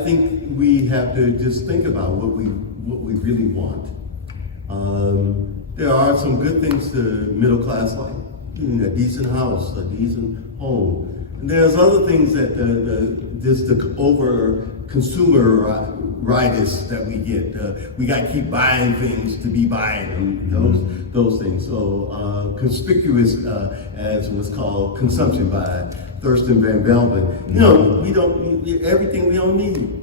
think we have to just think about what we really want. There are some good things to middle class life, a decent house, a decent home. And there's other things that the over consumer rights that we get. We got to keep buying things to be buying them, those things. So conspicuous, as was called, consumption by Thurston Van Velden. Everything we don't need.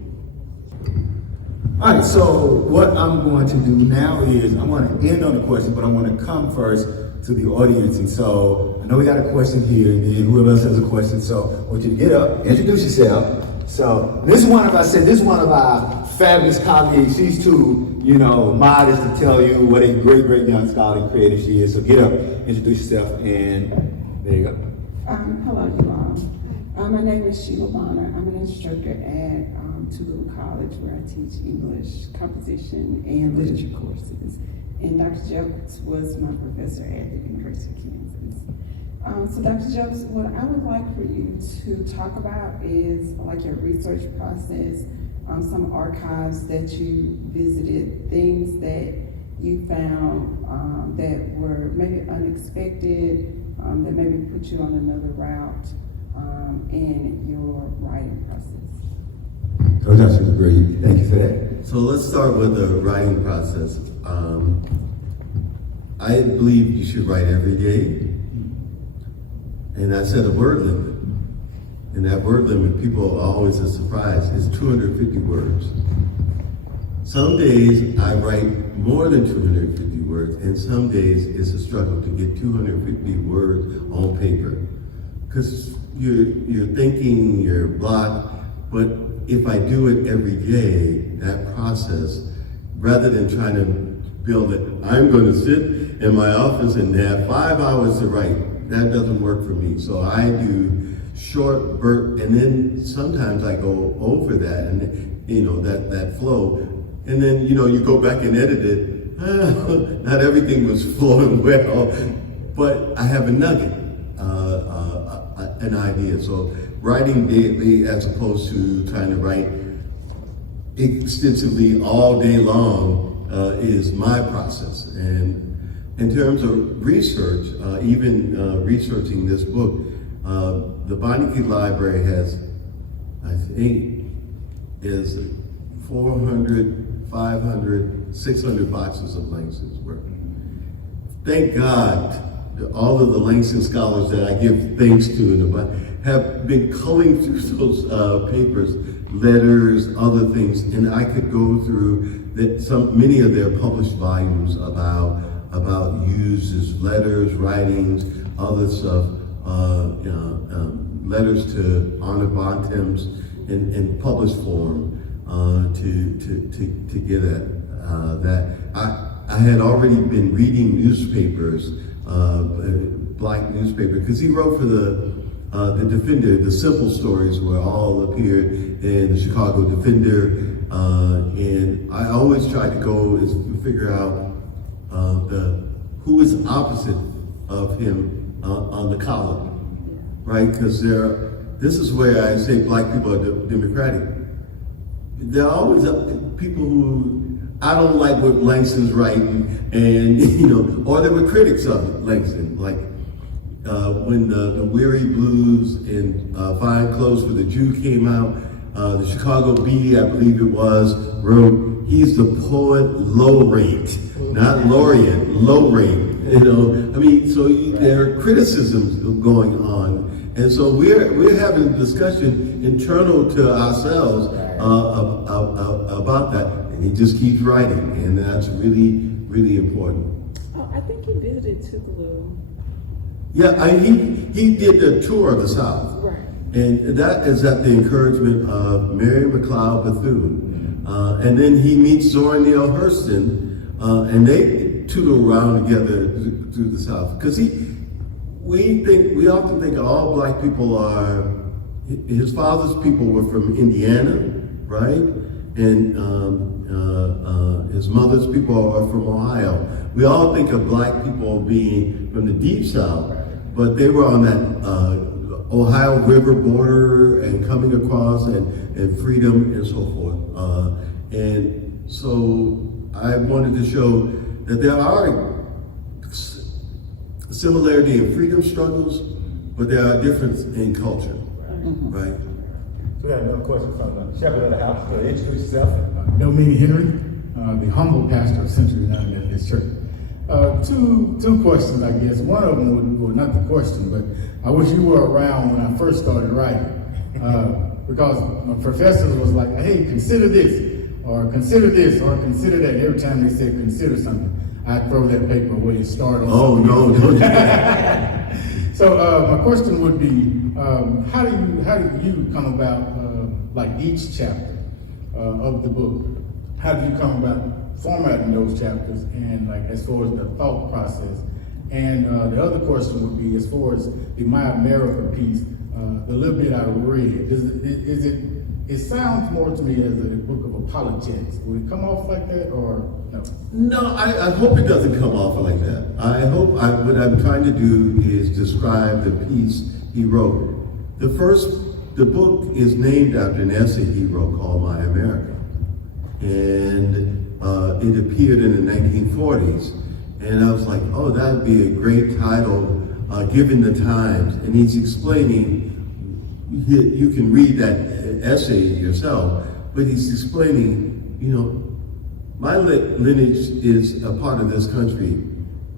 All right, so what I'm going to do now is I'm going to end on a question, but I want to come first to the audience. And so I know we got a question here, and then whoever else has a question. So I want you to get up, introduce yourself. So this is one of our fabulous colleagues. She's too, modest to tell you what a great, great young scholar and creator she is. So get up, introduce yourself, and there you go. Hello, you all. My name is Sheila Bonner. I'm an instructor at Toulouse College, where I teach English, composition, and literature courses. And Dr. Jelks was my professor at the University of Kansas. So Dr. Jelks, what I would like for you to talk about is like your research process, some archives that you visited, things that you found that were maybe unexpected, that maybe put you on another route in your writing process. Oh, that's great. Thank you for that. So let's start with the writing process. I believe you should write every day. And I set a word limit. And that word limit, people are always surprised, is 250 words. Some days I write more than 250 words, and some days it's a struggle to get 250 words on paper. Because you're thinking, you're blocked, but if I do it every day, that process, rather than trying to build it, I'm going to sit in my office and have 5 hours to write. That doesn't work for me. So I do short burst, and then sometimes I go over that, and that flow. And then, you go back and edit it. Not everything was flowing well, but I have a nugget, an idea. So writing daily as opposed to trying to write extensively all day long is my process. And in terms of research, even researching this book, the Bonneke Library has, I think, is 400, 500, 600 boxes of Langston's work. Thank God, all of the Langston scholars that I give thanks to have been culling through those papers, letters, other things, and I could go through many of their published volumes about Hughes' letters, writings, other stuff, letters to Arnold Bontemps in published form. To get at that. I had already been reading newspapers, black newspaper, because he wrote for the Defender. The simple stories were all appeared in the Chicago Defender, and I always tried to go is figure out who is opposite of him on the column, right? Because this is where I say black people are democratic. There are always people who I don't like what Langston's writing, and or there were critics of Langston, like when the Weary Blues and Fine Clothes for the Jew came out. The Chicago Bee, I believe it was, wrote, "He's the poet laureate, not laureate, low rate." So there are criticisms going on, and so we're having a discussion internal to ourselves about that, and he just keeps writing, and that's really, really important. Oh, I think he visited Tougaloo. Yeah, he did the tour of the South, Right. and that is at the encouragement of Mary McLeod Bethune, and then he meets Zora Neale Hurston, and they tootle around together through the South, because we often think all black people are. His father's people were from Indiana, right? And his mother's people are from Ohio. We all think of black people being from the Deep South, but they were on that Ohio River border and coming across and freedom and so forth. And so I wanted to show that there are similarity in freedom struggles, but there are differences in culture, right? So we have another question from the shepherd of the house. Introduce yourself. Dominic Henry, the humble pastor of Central United Methodist Church. Two questions, I guess. One of them well, not the question, but I wish you were around when I first started writing. Because my professor was like, hey, consider this, or consider this, or consider that. Every time they said consider something, I'd throw that paper away and start on something else. Don't do that. So my question would be, how do you come about like each chapter of the book? How do you come about formatting those chapters, and like as far as the thought process? And the other question would be, as far as the My America piece, the little bit I read, it sounds more to me as a book of apologetics. Would it come off like that, or no? No, I hope it doesn't come off like that. I hope what I'm trying to do is describe the piece he wrote. The book is named after an essay he wrote called My America. And it appeared in the 1940s. And I was like, oh, that'd be a great title, given the times. And he's explaining, you can read that essay yourself, but he's explaining, my lineage is a part of this country,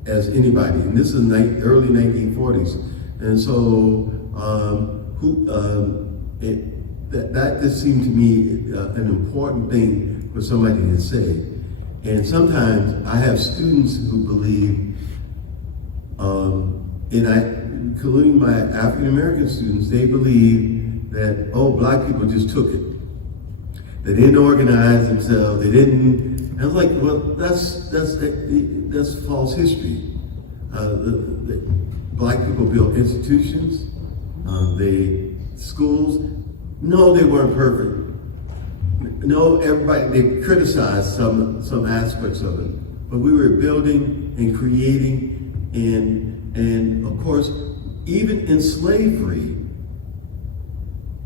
as anybody, and this is early 1940s, and so that just seemed to me an important thing for somebody to say. And sometimes I have students who believe, including my African American students, they believe that, oh, black people just took it. They didn't organize themselves. They didn't. And I was like, well, that's false history. Black people built institutions, schools. No, they weren't perfect. No, they criticized some aspects of it, but we were building and creating, and of course, even in slavery,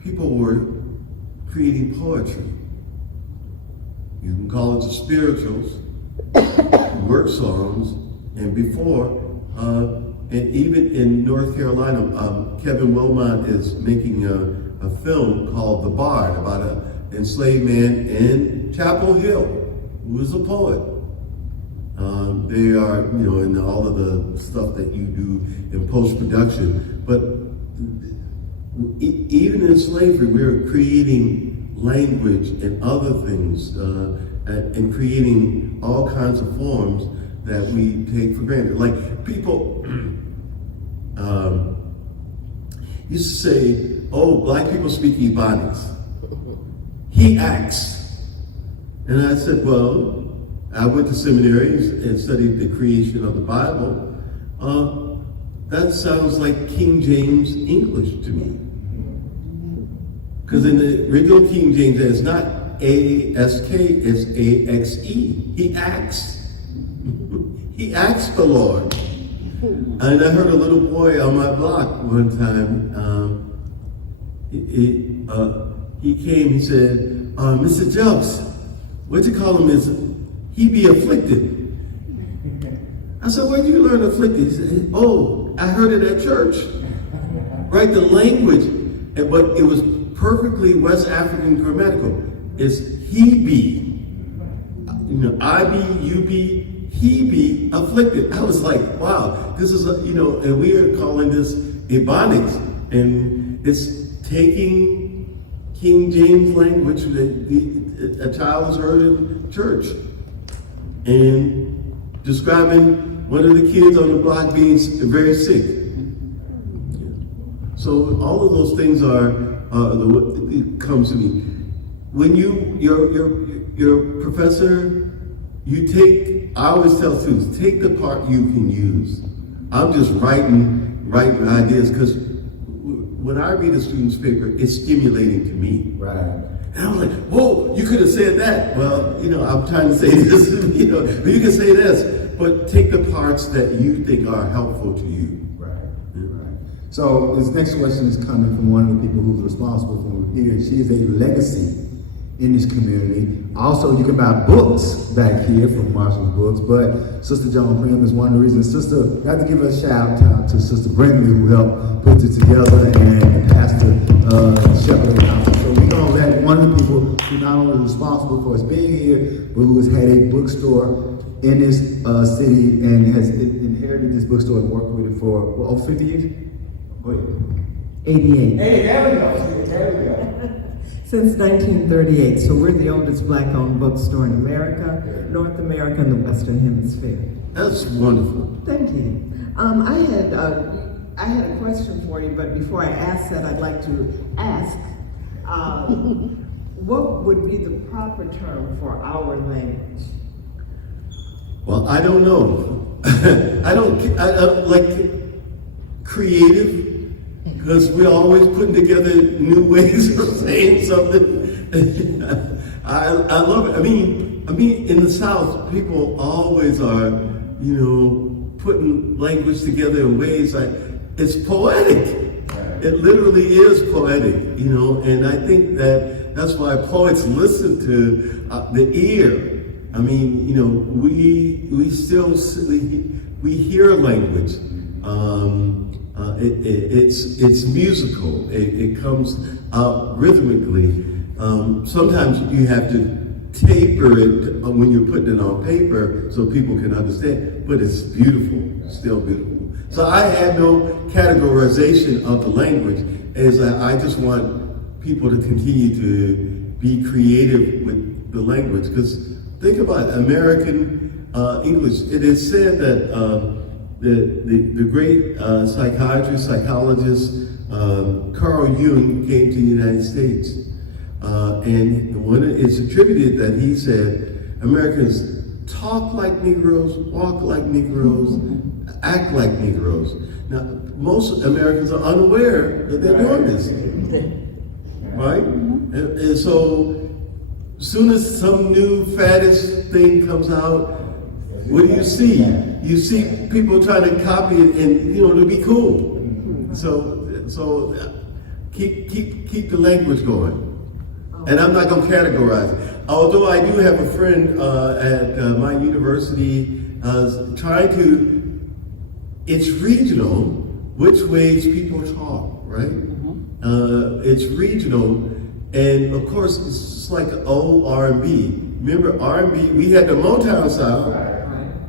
people were creating poetry. You can call it the spirituals, work songs, and before, and even in North Carolina, Kevin Wilmot is making a film called The Bard about an enslaved man in Chapel Hill who was a poet. They are, in all of the stuff that you do in post-production, but even in slavery, we were creating language and other things, and creating all kinds of forms that we take for granted. Like people used to say, oh, black people speak Ebonics. He acts. And I said, well, I went to seminary and studied the creation of the Bible. That sounds like King James English to me. Because in the original King James, it's not A-S-K, it's A-X-E. He acts. He acts the Lord. And I heard a little boy on my block one time, he came, he said, Mr. Jelks, what you call him is, he be afflicted. I said, where'd you learn afflicted? He said, oh, I heard it at church. Right, the language, but it was perfectly West African grammatical. It's he be. I be, you be, he be afflicted. I was like, wow, this is, and we are calling this Ebonics. And it's taking King James language that a child has heard in church and describing one of the kids on the block being very sick. So all of those things are it comes to me. When your professor, I always tell students, take the part you can use. I'm just writing ideas because when I read a student's paper, it's stimulating to me. Right. And I was like, whoa, you could have said that. Well, I'm trying to say this, but you can say this, but take the parts that you think are helpful to you. Right. Right. So this next question is coming from one of the people who's responsible for here. She is a legacy in this community. Also, you can buy books back here from Marshall's Books, but Sister Joan Prim is one of the reasons. Sister, I have to give a shout out to Sister Brindley who helped put it together, and Pastor Shepherd. So we're going to let one of the people who not only is responsible for us being here, but who has had a bookstore in this city and has inherited this bookstore and worked with it for over 50 years? Go ahead. 88. Hey, there we go. There we go. Since 1938, so we're the oldest black-owned bookstore in America, North America, and the Western Hemisphere. That's wonderful. Thank you. I had a question for you, but before I ask that, I'd like to ask, what would be the proper term for our language? Well, I don't know. I like creative, because we're always putting together new ways of saying something. I love it. I mean, in the South, people always are, putting language together in ways like, it's poetic. It literally is poetic, and I think that's why poets listen to the ear. I mean, we still we hear language. It's musical. It comes out rhythmically. Sometimes you have to taper it when you're putting it on paper so people can understand, but it's beautiful, still beautiful. So I had no categorization of the language, as I just want people to continue to be creative with the language, because think about it, American English. It is said that the great psychiatrist, psychologist, Carl Jung came to the United States. And it's attributed that he said Americans talk like Negroes, walk like Negroes, act like Negroes. Now, most Americans are unaware that they're doing this, right? And so, soon as some new faddish thing comes out, what do you see? You see people trying to copy it and to be cool. So keep the language going. And I'm not going to categorize it. Although I do have a friend at my university trying to, it's regional, which ways people talk, right? It's regional, and of course, it's just like old R&B. Remember R&B, we had the Motown sound,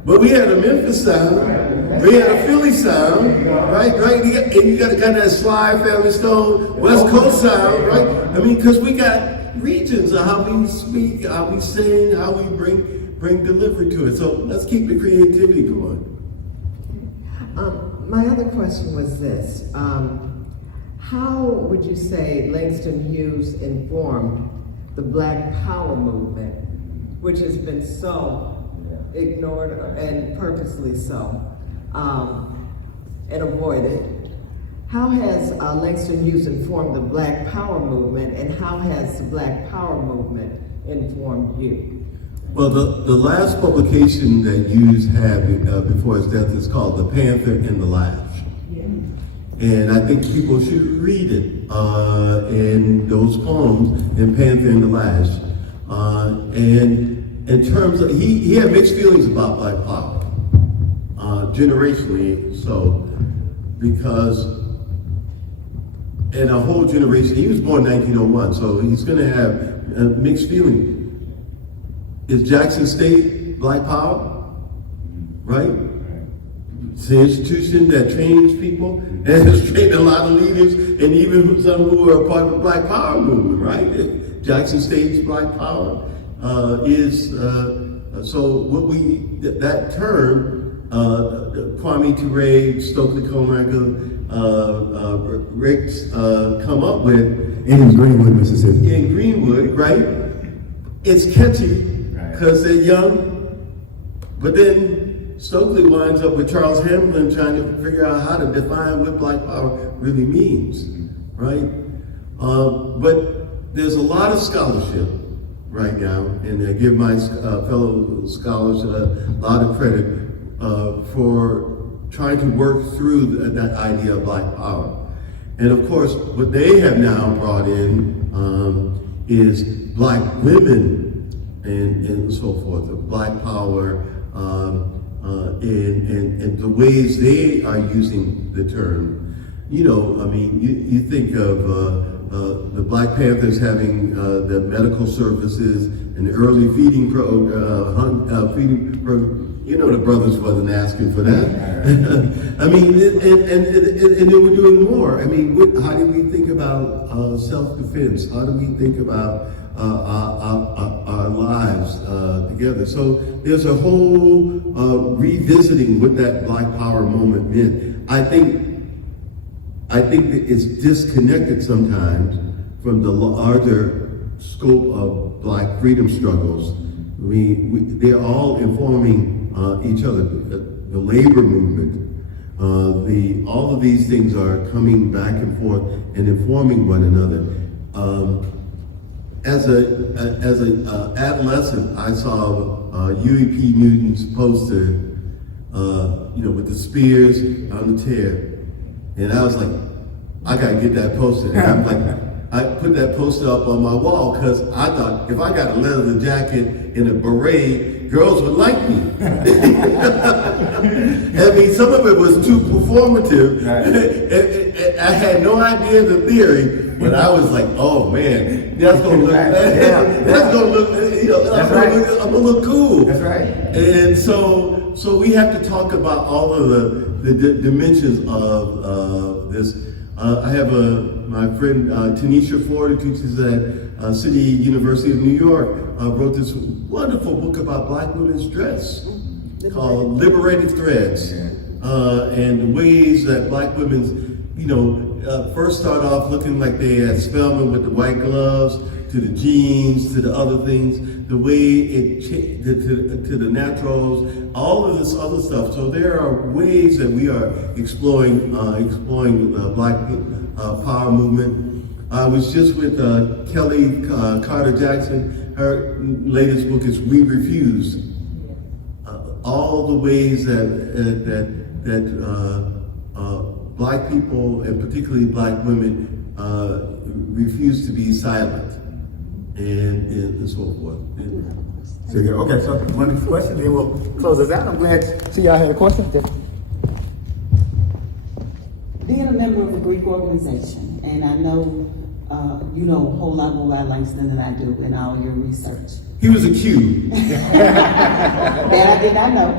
but we had a Memphis sound, we had a Philly sound, right? And you got kind of that Sly, Family Stone, West Coast sound, right? I mean, because we got regions of how we speak, how we sing, how we bring delivery to it. So let's keep the creativity going. My other question was this. How would you say Langston Hughes informed the Black Power movement, which has been so ignored and purposely so, and avoided? How has Langston Hughes informed the Black Power movement, and how has the Black Power movement informed you? Well, the last publication that Hughes had before his death is called The Panther and the Lash. And I think people should read it, in those poems, in Panther and the Lash. And in terms of, he had mixed feelings about Black Power, generationally so, because in a whole generation, he was born in 1901, so he's going to have mixed feelings. Is Jackson State Black Power? Right? It's an institution that trains people and has trained a lot of leaders, and even some who are part of the Black Power movement, right? Jackson State's Black Power is, so what that term, Kwame Ture, Stokely Carmichael, Ricks come up with. In Greenwood, Mississippi. In Greenwood, right? It's catchy because they're young, but then Stokely winds up with Charles Hamilton trying to figure out how to define what Black Power really means, right? But there's a lot of scholarship right now, and I give my fellow scholars a lot of credit for trying to work through that idea of Black Power. And of course, what they have now brought in is Black women and so forth, of Black Power, and the ways they are using the term. I mean, you think of the Black Panthers having the medical services and the early feeding program. The brothers wasn't asking for that. I mean, and they were doing more. I mean, how do we think about self-defense? How do we think about our lives together? So there's a whole revisiting what that Black Power moment meant. I think that it's disconnected sometimes from the larger scope of Black freedom struggles. I mean, they're all informing each other. The labor movement, all of these things are coming back and forth and informing one another. As an adolescent, I saw UEP Newton's poster, with the spears on the tear, and I was like, I gotta get that poster. And I'm like, I put that poster up on my wall because I thought if I got a leather jacket and a beret, girls would like me. I mean, some of it was too performative. I had no idea the theory, but I was like, oh man, that's gonna look, that's gonna look, That's I'm gonna look cool. That's right. And so we have to talk about all of the dimensions of this. I have my friend Tanisha Ford, who teaches at City University of New York, wrote this wonderful book about Black women's dress called Liberated Threads, and the ways that Black women's, first start off looking like they had Spelman with the white gloves, to the jeans, to the other things, the way it changed, to the naturals, all of this other stuff. So there are ways that we are exploring the Black power movement. I was just with Kelly Carter Jackson. Her latest book is We Refuse. All the ways that Black people, and particularly Black women, refuse to be silent, and so forth. So, okay, so one question, then we'll close this out. I'm glad to see y'all had a question. Being a member of a Greek organization, and I know you know a whole lot more about Langston than I do in all your research. He was a Q. That I did not know.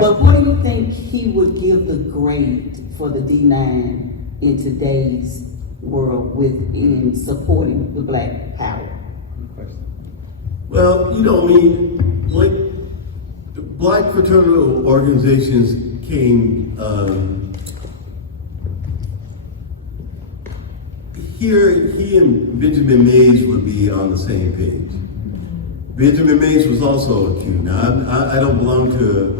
But what do you think he would give the grade for the D9 in today's world in supporting the Black power? Well, like the Black fraternal organizations came here. He and Benjamin Mays would be on the same page. Benjamin Mays was also a Q. Now, I don't belong to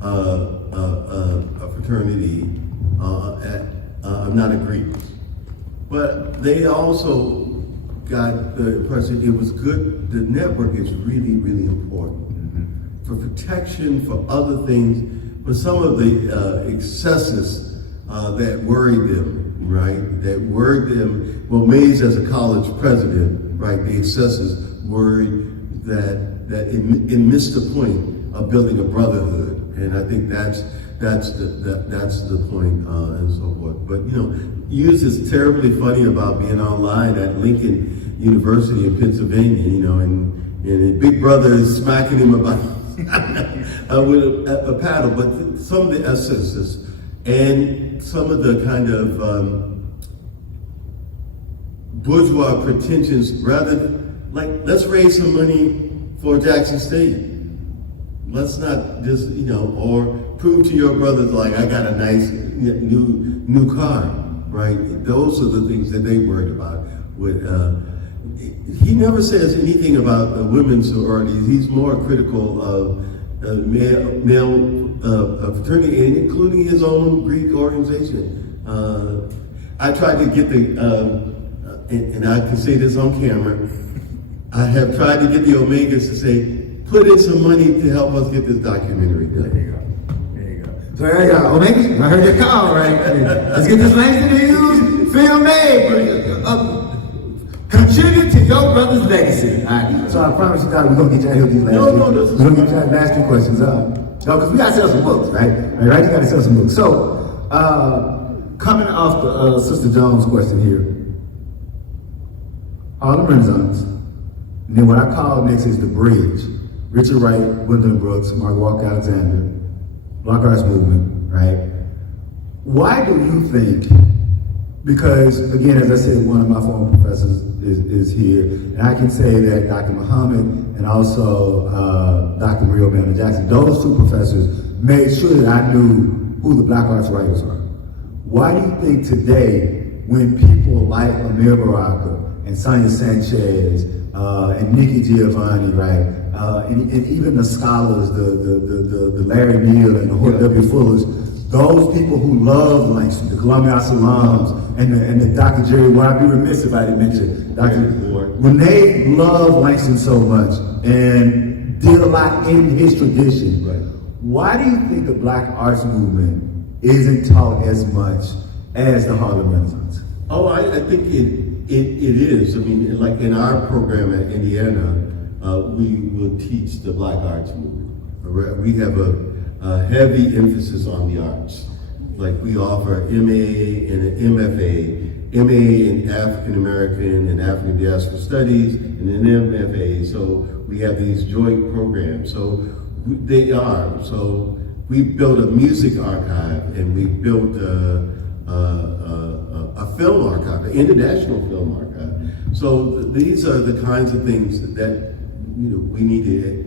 a fraternity. I'm not a Greek, but they also got the impression it was good. The network is really, really important for protection, for other things, but some of the excesses that worried them, right? That worried them. Well, Mays as a college president, right? The excesses worried that it missed the point of building a brotherhood, and I think that's the point, and so forth. But Hughes is terribly funny about being online at Lincoln University in Pennsylvania, and Big Brother is smacking him about with a paddle. But some of the essences and some of the kind of bourgeois pretensions, rather like, let's raise some money for Jackson State. Let's not just, or prove to your brothers, like, I got a nice new car, right? Those are the things that they worried about. He never says anything about the women's sororities. He's more critical of male fraternity, and including his own Greek organization. I tried to get and I can say this on camera, I have tried to get the Omegas to say, put in some money to help us get this documentary done. There you go. So there you go. Omegas, I heard your call, right? Let's get this Langston Hughes film made. Contribute to your brother's legacy. All right. So I promise you guys, we're gonna get y'all here with these last two. We're gonna get y'all the last two questions. Because we gotta sell some books, right? Right? You gotta sell some books. So, coming off the Sister Jones' question here, Harlem Renaissance. And then what I call next is the bridge. Richard Wright, Gwendolyn Brooks, Margaret Walker Alexander, Black Arts Movement, right? Why do you think, because again, as I said, one of my former professors is here, and I can say that Dr. Muhammad and also Dr. Maria O'Bannon Jackson, those two professors made sure that I knew who the Black Arts writers are. Why do you think today, when people like Amir Baraka and Sonia Sanchez and Nikki Giovanni, right, and even the scholars, the Larry Neal and the Hoyt W. Fullers, those people who love Langston, the Columbia Salams, and the Dr. Jerry, what I'd be remiss if I didn't mention, when they love Langston so much and did a lot in his tradition, right, why do you think the Black Arts Movement isn't taught as much as the Harlem Renaissance? Oh, I think it is. I mean, like in our program at Indiana, we will teach the Black Arts Movement. We have a heavy emphasis on the arts. like we offer MA and an MFA, MA in African American and African Diaspora Studies, and an MFA. So we have these joint programs. So we built a music archive, and we built a film archive, an international film archive. So these are the kinds of things that we need to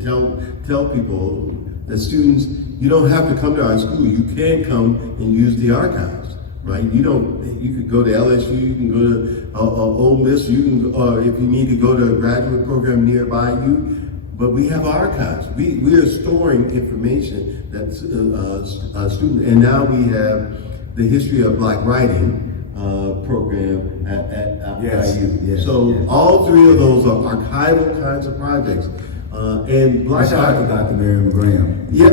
tell people, that students, you don't have to come to our school. You can come and use the archives, right? You could go to LSU, you can go to Ole Miss, or if you need to go to a graduate program nearby you. But we have archives. We are storing information that's students, and now we have the History of Black Writing program at IU. Yes, so all three of those are archival kinds of projects. And Black Shout out to Dr. Miriam Graham. Yeah,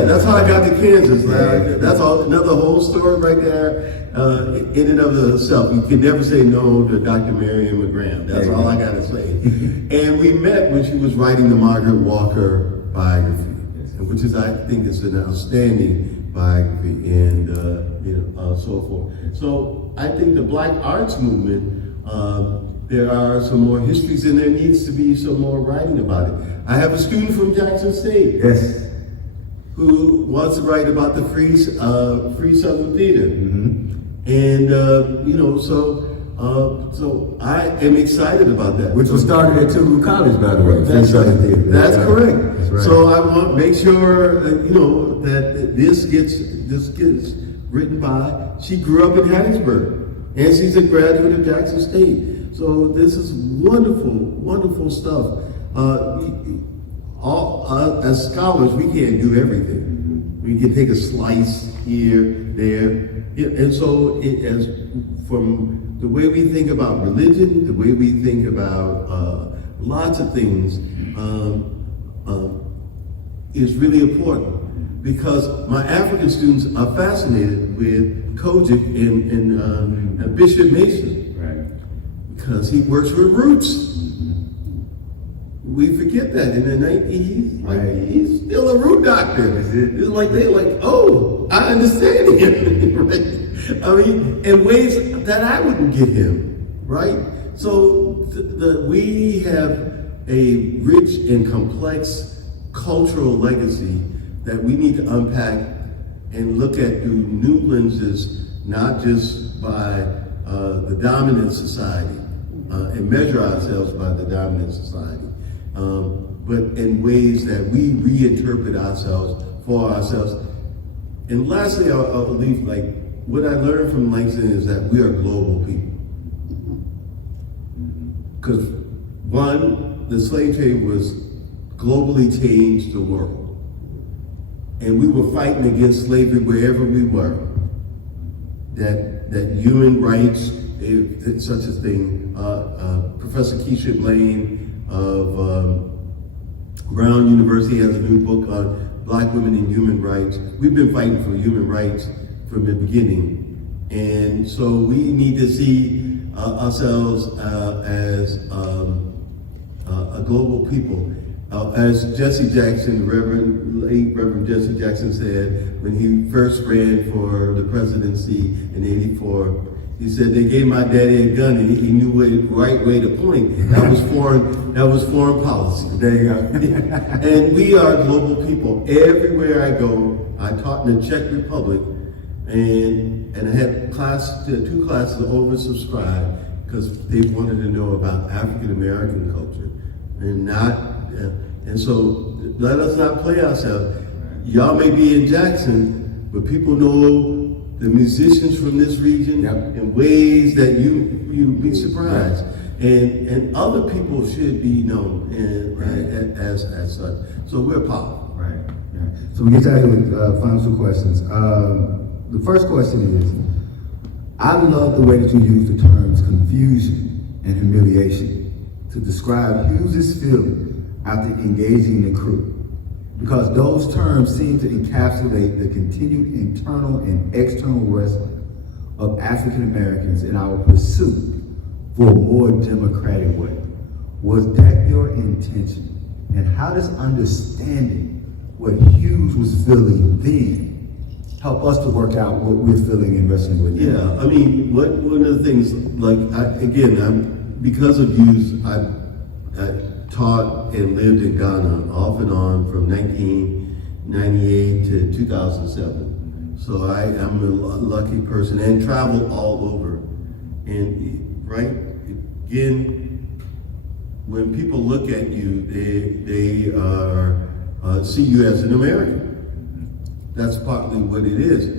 that's how I got to Kansas. That's another whole story right there, in and of itself. You can never say no to Dr. Miriam Graham. That's all I got to say. And we met when she was writing the Margaret Walker biography, which is, I think, is an outstanding biography, and so forth. So I think the Black arts movement, there are some more histories, and there needs to be some more writing about it. I have a student from Jackson State, who wants to write about the free Southern theater, and so I am excited about that. Which was started at Toulouse College, by the way. That's correct. That's right. So I want to make sure that this gets written by. She grew up in Hattiesburg, and she's a graduate of Jackson State. So this is wonderful, wonderful stuff. As scholars, we can't do everything. We can take a slice here, there, and so from the way we think about religion, the way we think about lots of things, is really important, because my African students are fascinated with Kojic and Bishop Mason. Because he works with roots. We forget that in the 90s, he's still a root doctor. It's like they're like, oh, I understand him, right? I mean, in ways that I wouldn't get him, right? So we have a rich and complex cultural legacy that we need to unpack and look at through new lenses, not just by the dominant society, and measure ourselves by the dominant society, but in ways that we reinterpret ourselves for ourselves. And lastly, I'll leave, what I learned from Langston is that we are global people. Because one, the slave trade was globally changed the world. And we were fighting against slavery wherever we were. That human rights, if such a thing, Professor Keisha Blaine of Brown University has a new book on Black women and human rights. We've been fighting for human rights from the beginning. And so we need to see ourselves as a global people. As Jesse Jackson, late Reverend Jesse Jackson said when he first ran for the presidency in '84, he said, they gave my daddy a gun and he knew the right way to point. That was foreign policy. There you go. And we are global people. Everywhere I go, I taught in the Czech Republic, and I had two classes oversubscribed because they wanted to know about African American culture, and so let us not play ourselves. Y'all may be in Jackson, but people know the musicians from this region in ways that you'd be surprised. And other people should be known as such. So we're powerful. Right. So we get started with final two questions. The first question is, I love the way that you use the terms confusion and humiliation to describe Hughes's feeling after engaging the crew, because those terms seem to encapsulate the continued internal and external wrestling of African Americans in our pursuit for a more democratic way. Was that your intention? And how does understanding what Hughes was feeling then help us to work out what we're feeling and wrestling with. Yeah, I mean, one of the things, like, because of youth, I taught and lived in Ghana off and on from 1998 to 2007. So I am a lucky person and travel all over. And right, again, when people look at you, they see you as an American. That's partly what it is.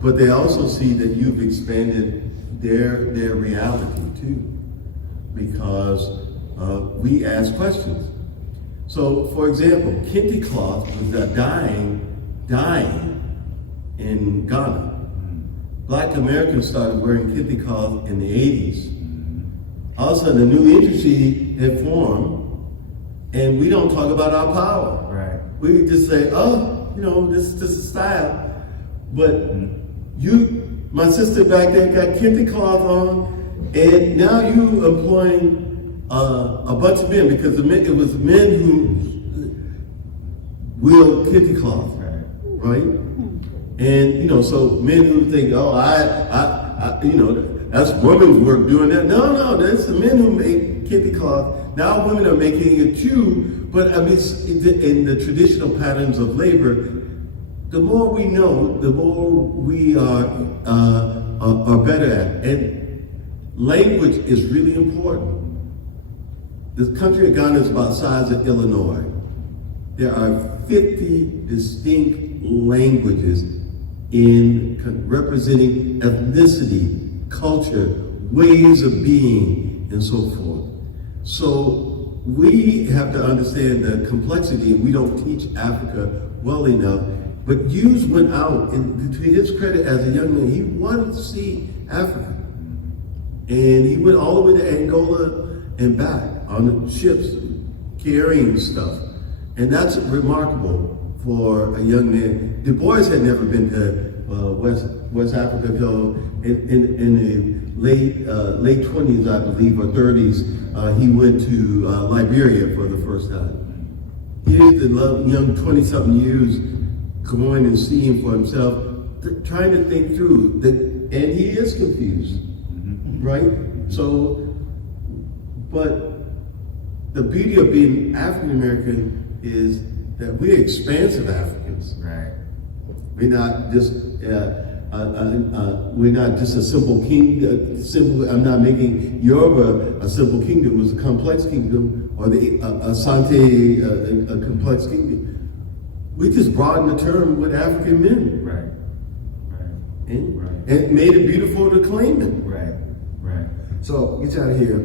But they also see that you've expanded their reality too, because we ask questions. So, for example, kente cloth was dying in Ghana. Black Americans started wearing kente cloth in the 80s. All of a sudden, a new industry had formed, and we don't talk about our power. Right. We just say, oh, you know, this is style. But my sister back then got kente cloth on, and now you employing a bunch of men, because it was men who wield kente cloth, right? And you know, so men who think, oh, you know, that's women's work doing that. No, that's the men who make kente cloth. Now women are making it too, but I mean, in the traditional patterns of labor, the more we know, the more we are better at. And language is really important. The country of Ghana is about the size of Illinois. There are 50 distinct languages representing ethnicity, culture, ways of being, and so forth. So we have to understand the complexity, and we don't teach Africa well enough. But Hughes went out, and to his credit as a young man, he wanted to see Africa. And he went all the way to Angola and back on the ships, carrying stuff. And that's remarkable for a young man. Du Bois had never been to West Africa until in the late 20s, I believe, or 30s. He went to Liberia for the first time. He is the young 20-something years going and seeing for himself, trying to think through that, and he is confused, right? So, but the beauty of being African American is that we're expansive Africans. Right. We're not just a simple king. I'm not making Yoruba a simple kingdom. It was a complex kingdom, or the Asante a complex kingdom. We just broadened the term with African men. Right. And made it beautiful to claim them. Right. So get you out of here,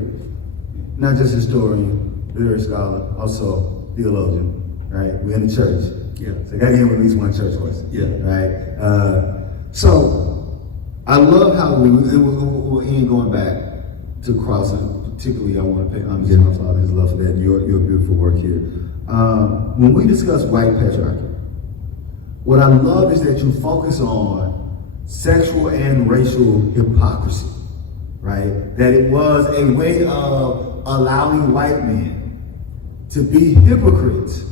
not just historian, literary scholar, also theologian, right? We're in the church. Yeah. So I gotta give him at least one church horse. Yeah. Right? So I love how we're going back to crossing, particularly I want to pay homage to my father, his love for that, your beautiful work here. When we discuss white patriarchy, what I love is that you focus on sexual and racial hypocrisy, right? That it was a way of allowing white men to be hypocrites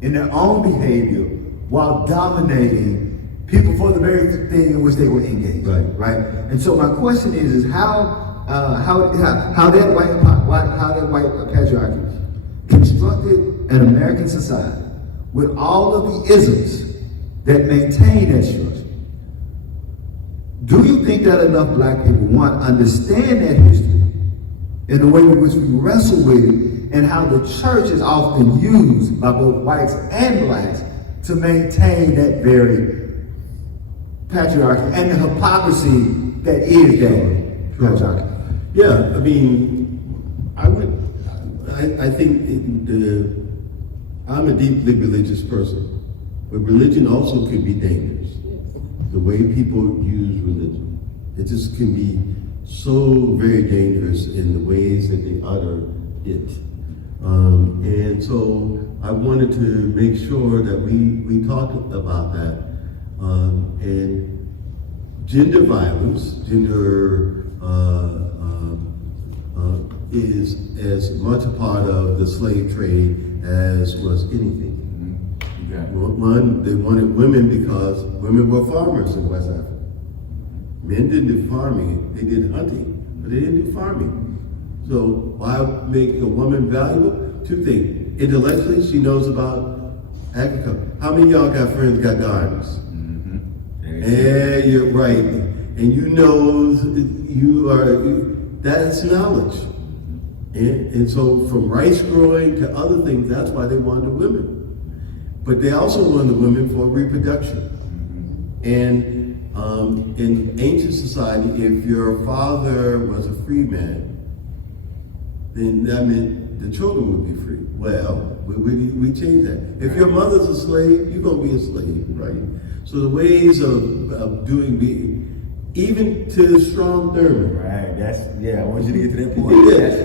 in their own behavior while dominating people for the very thing in which they were engaged, right? And so my question is how that white patriarchy constructed an American society with all of the isms that maintain that structure. Do you think that enough black people, one, understand that history in the way in which we wrestle with it, and how the church is often used by both whites and blacks to maintain that very patriarchy and the hypocrisy that is that patriarchy? Yeah, I mean, I think I'm a deeply religious person, but religion also can be dangerous. The way people use religion, it just can be so very dangerous in the ways that they utter it. And so I wanted to make sure that we talk about that. And gender violence, is as much a part of the slave trade as was anything. One, they wanted women because women were farmers in West Africa. Men didn't do farming, they did hunting, but they didn't do farming. So why make a woman valuable? Two things. Intellectually, she knows about agriculture. How many of y'all got friends got gardens? Yeah, you're right. And you know that's knowledge. And so from rice growing to other things, that's why they wanted women. But they also wanted women for reproduction. And in ancient society, if your father was a free man, then that meant the children would be free. Well, we changed that. If your mother's a slave, you're going to be a slave, right? So the ways of doing, even to Strom Thurmond. Right, I want you to get to that point.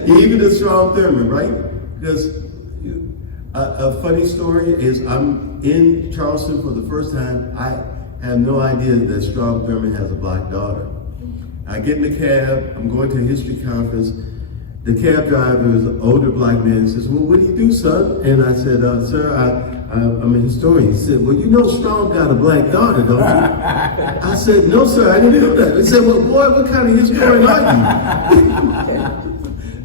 Yeah, even to Strom Thurmond, right? Because a funny story is I'm in Charleston for the first time. I have no idea that Strom Thurmond has a black daughter. I get in the cab, I'm going to a history conference. The cab driver is an older black man and says, well, what do you do, son? And I said, sir, I'm a historian. He said, well, you know Strom got a black daughter, don't you? I said, no, sir, I didn't know that. He said, well, boy, what kind of historian are you?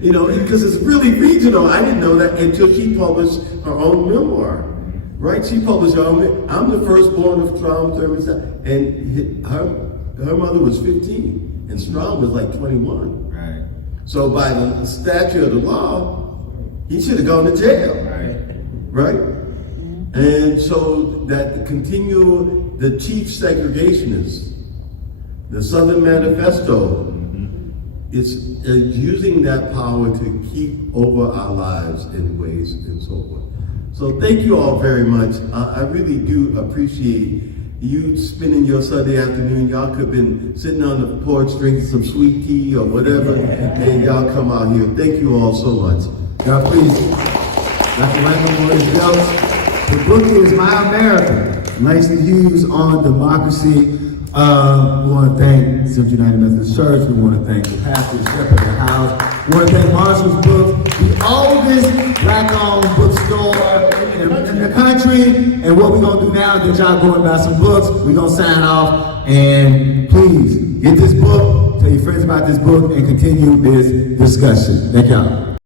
You know, because it's really regional. I didn't know that until she published her own memoir, right? She published her own. I'm the firstborn of Strom Thurmond, and her mother was 15, and Strom was like 21. Right. So by the statute of the law, he should have gone to jail. Right? And so that the chief segregationists, the Southern Manifesto, is using that power to keep over our lives in ways and so forth. So thank you all very much. I really do appreciate you spending your Sunday afternoon. Y'all could have been sitting on the porch drinking some sweet tea or whatever, and y'all come out here. Thank you all so much. God, please. Dr. Randal Maurice Jelks. The book is My America, Langston Hughes on democracy. We want to thank Central United Methodist Church. We want to thank the pastor, the shepherd of the house. We want to thank Marshall's Book, the oldest black-owned bookstore in the country. And what we're going to do now is that y'all go and buy some books. We're going to sign off. And please, get this book, tell your friends about this book, and continue this discussion. Thank y'all.